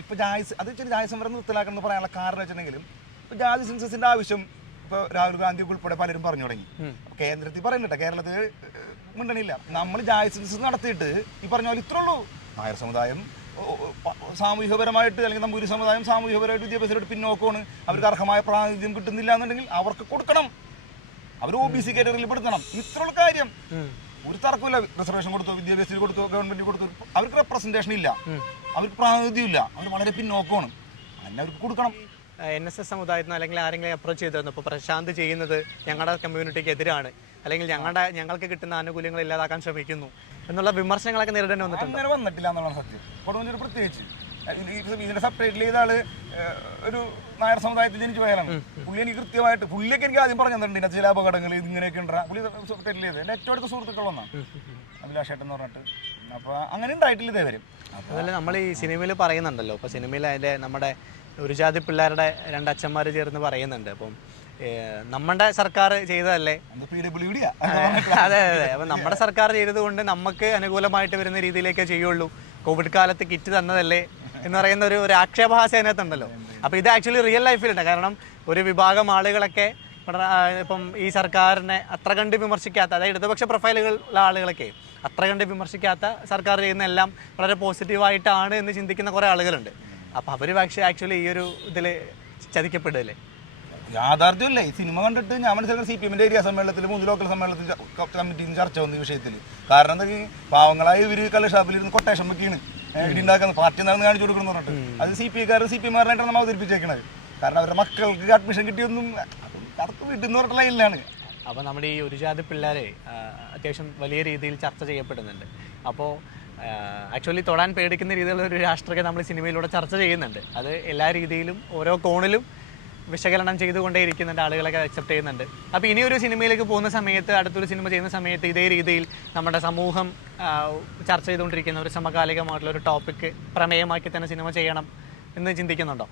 ഇപ്പോൾ അത് വെച്ചാൽ ജാതി സംവരണം നിർത്തലാക്കണം എന്ന് പറയാനുള്ള കാരണം വെച്ചിട്ടുണ്ടെങ്കിലും ഇപ്പോൾ ജാതി സെൻസസിൻ്റെ ആവശ്യം ഇപ്പോൾ രാഹുൽ ഗാന്ധി ഉൾപ്പെടെ പലരും പറഞ്ഞു തുടങ്ങി. കേന്ദ്രത്തിൽ പറയുന്നുണ്ട്, കേരളത്തിൽ മുന്നണിയില്ല. നമ്മൾ ജാതി സെൻസസ് നടത്തിയിട്ട് ഈ പറഞ്ഞ പോലെ ഇത്രേ ഉള്ളൂ. നായർ സമുദായം സാമൂഹികപരമായിട്ട് അല്ലെങ്കിൽ നമ്പൂരി സമുദായം സാമൂഹികപരമായിട്ട് വിദ്യാഭ്യാസമായിട്ട് പിന്നോക്കമാണ്. അവർക്ക് അർഹമായ പ്രാതിനിധ്യം കിട്ടുന്നില്ല എന്നുണ്ടെങ്കിൽ അവർക്ക് കൊടുക്കണം. അവർ OBC കാറ്റഗറിയിൽ പെടുത്തണം. ഇത്രയുള്ള കാര്യം. ഒരു തർക്കമില്ല. റിസർവേഷൻ കൊടുത്തു, വിദ്യാഭ്യാസത്തിൽ കൊടുത്തു, ഗവൺമെന്റ് കൊടുത്തു. അവർക്ക് റെപ്രസെന്റേഷൻ ഇല്ല, അവർക്ക് പ്രാതിനിധ്യം ഇല്ല, അവർ വളരെ പിന്നോക്കമാണ്. അതിനെ അവർക്ക് കൊടുക്കണം. NSS സമുദായത്തിന് അല്ലെങ്കിൽ ആരെങ്കിലും അപ്രോച്ച് ചെയ്തിരുന്നു ഇപ്പോൾ പ്രശാന്ത് ചെയ്യുന്നത് ഞങ്ങളുടെ കമ്മ്യൂണിറ്റിക്ക് എതിരാണ്, അല്ലെങ്കിൽ ഞങ്ങൾക്ക് കിട്ടുന്ന ആനുകൂല്യങ്ങൾ ഇല്ലാതാക്കാൻ ശ്രമിക്കുന്നു എന്നുള്ള വിമർശനങ്ങളൊക്കെ നേരിടേണ്ടി വന്നിട്ടുണ്ട്? അങ്ങനെ വന്നിട്ടില്ല എന്നുള്ള സത്യം. കൊടുവഞ്ചൂർ പ്രത്യേകിച്ച് ഇതിന്റെ സെപ്പറേറ്റ്ലി ചെയ്ത ആള് ഒരു നായർ സമുദായത്തിൽ ജനിച്ചു പോയാലാണ്. പുള്ളി എനിക്ക് കൃത്യമായിട്ട് പുള്ളിയൊക്കെ എനിക്ക് ആദ്യം പറഞ്ഞു തന്നിട്ടുണ്ട് ചില അപകടങ്ങൾ ഇതിങ്ങനെയൊക്കെ ഉണ്ടാ. പുള്ളി സെപ്പറേറ്റ്ലി ചെയ്ത് എൻ്റെ ഏറ്റവും അടുത്ത സുഹൃത്തുക്കളൊന്നാണ് അഭിലാഷേട്ടൻ എന്ന് പറഞ്ഞിട്ട്. അപ്പോൾ അങ്ങനെ ഉണ്ടായിട്ടില്ല ഇതേ വരും. അതുപോലെ നമ്മൾ ഈ സിനിമയിൽ പറയുന്നുണ്ടല്ലോ, ഇപ്പോൾ സിനിമയിൽ അതിൻ്റെ നമ്മുടെ ഒരു ജാതി പിള്ളേരുടെ 2 അച്ഛന്മാർ ചേർന്ന് പറയുന്നുണ്ട്. അപ്പം നമ്മുടെ സർക്കാർ ചെയ്തതല്ലേ, അതെ അതെ, അപ്പം നമ്മുടെ സർക്കാർ ചെയ്തതുകൊണ്ട് നമുക്ക് അനുകൂലമായിട്ട് വരുന്ന രീതിയിലേക്കേ ചെയ്യുള്ളൂ, കോവിഡ് കാലത്ത് കിറ്റ് തന്നതല്ലേ എന്ന് പറയുന്ന ഒരു ആക്ഷേപഹാസ്യം അതിനകത്തുണ്ടല്ലോ. അപ്പോൾ ഇത് ആക്ച്വലി റിയൽ ലൈഫിലുണ്ട്. കാരണം ഒരു വിഭാഗം ആളുകളൊക്കെ ഇപ്പം ഈ സർക്കാരിനെ അത്ര കണ്ട് വിമർശിക്കാത്ത, അതായത് ഇടതുപക്ഷ പ്രൊഫൈലുകളുള്ള ആളുകളൊക്കെ അത്ര കണ്ട് വിമർശിക്കാത്ത സർക്കാർ ചെയ്യുന്ന എല്ലാം വളരെ പോസിറ്റീവായിട്ടാണ് എന്ന് ചിന്തിക്കുന്ന കുറേ ആളുകളുണ്ട്. അപ്പോൾ അവർ പക്ഷേ ആക്ച്വലി ഈ ഒരു ഇതിൽ ചതിക്കപ്പെടുകയല്ലേ? യാഥാർത്ഥ്യമല്ലേ ഈ സിനിമ കണ്ടിട്ട് ഞാൻ മനസ്സിലാക്കുന്ന CPM-ന്റെ ഏരിയ സമ്മേളനത്തിൽ 3 ലോക്കൽ സമ്മേളനത്തിൽ കമ്മിറ്റിയിൽ നിന്ന് ചർച്ച വന്നു ഈ വിഷയത്തിൽ. കാരണം എന്താ പാവങ്ങളായ ഇവർ കള്ളുഷാപ്പിൽ ഇരുന്ന് കൊട്ടേഷൻ വെക്കാണ് ഉണ്ടാക്കുന്നത്, പാർട്ടി നടന്ന് കാണിച്ചു കൊടുക്കുന്നു പറഞ്ഞിട്ട്. അത് CPM-കാരായിട്ടാണ് നമ്മൾ അവതരിപ്പിച്ചേക്കണത്. കാരണം അവരുടെ മക്കൾക്ക് അഡ്മിഷൻ കിട്ടിയൊന്നും കറക്റ്റ് വീട്ടിൽ നിന്ന് പറഞ്ഞിട്ടുള്ള ലൈനിലാണ്. അപ്പോൾ നമ്മുടെ ഈ ഒരു ജാതി പിള്ളേരെ അത്യാവശ്യം വലിയ രീതിയിൽ ചർച്ച ചെയ്യപ്പെടുന്നുണ്ട്. അപ്പോൾ ആക്ച്വലി തൊടാൻ പേടിക്കുന്ന രീതിയിലുള്ള ഒരു രാഷ്ട്രീയം നമ്മൾ സിനിമയിലൂടെ ചർച്ച ചെയ്യുന്നുണ്ട്. അത് എല്ലാ രീതിയിലും ഓരോ കോണിലും വിശകലനം ചെയ്തുകൊണ്ടേയിരിക്കുന്നുണ്ട്, ആളുകളൊക്കെ അക്സെപ്റ്റ് ചെയ്യുന്നുണ്ട്. അപ്പോൾ ഇനിയൊരു സിനിമയിലേക്ക് പോകുന്ന സമയത്ത്, അടുത്തൊരു സിനിമ ചെയ്യുന്ന സമയത്ത് ഇതേ രീതിയിൽ നമ്മുടെ സമൂഹം ചർച്ച ചെയ്തുകൊണ്ടിരിക്കുന്ന ഒരു സമകാലികമായിട്ടുള്ള ഒരു ടോപ്പിക്ക് പ്രമേയമാക്കി തന്നെ സിനിമ ചെയ്യണം എന്ന് ചിന്തിക്കുന്നുണ്ടോ?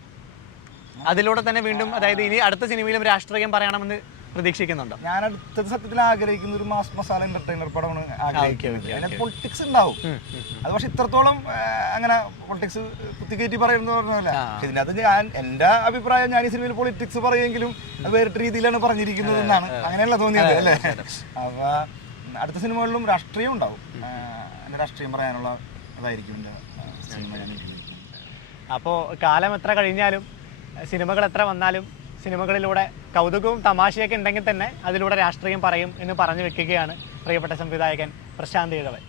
അതിലൂടെ തന്നെ വീണ്ടും, അതായത് ഇനി അടുത്ത സിനിമയിലും രാഷ്ട്രീയം പറയണമെന്ന് പ്രതീക്ഷിക്കുന്നുണ്ടോ? ഞാൻ അടുത്തത് സത്യത്തിൽ ആഗ്രഹിക്കുന്ന ഒരു മാസ് മസാല എന്റർടൈനർ പടമാണ് ആഗ്രഹിക്കുന്നത്. അതിനകത്ത് പൊളിറ്റിക്സ് ഉണ്ടാവും, അത് പക്ഷെ ഇത്രത്തോളം അങ്ങനെ പൊളിറ്റിക്സ് കുത്തിക്കയറ്റി പറയുന്നത് പറഞ്ഞല്ല. ഇതിനകത്ത് എൻ്റെ അഭിപ്രായം, ഞാൻ ഈ സിനിമയിൽ പൊളിറ്റിക്സ് പറയുമെങ്കിലും അത് വേറിട്ട രീതിയിലാണ് പറഞ്ഞിരിക്കുന്നത് എന്നാണ്, അങ്ങനെയല്ല തോന്നിയത് അല്ലേ. അപ്പൊ അടുത്ത സിനിമകളിലും രാഷ്ട്രീയം ഉണ്ടാവും, എൻ്റെ രാഷ്ട്രീയം പറയാനുള്ള അതായിരിക്കും എൻ്റെ സിനിമ. ഞാൻ അപ്പോൾ കാലം എത്ര കഴിഞ്ഞാലും, സിനിമകൾ എത്ര വന്നാലും, സിനിമകളിലൂടെ കൗതുകവും തമാശയൊക്കെ ഉണ്ടെങ്കിൽ തന്നെ അതിലൂടെ രാഷ്ട്രീയം പറയും എന്ന് പറഞ്ഞു വെക്കുകയാണ് പ്രിയപ്പെട്ട സംവിധായകൻ പ്രശാന്ത് ഈഴവൻ.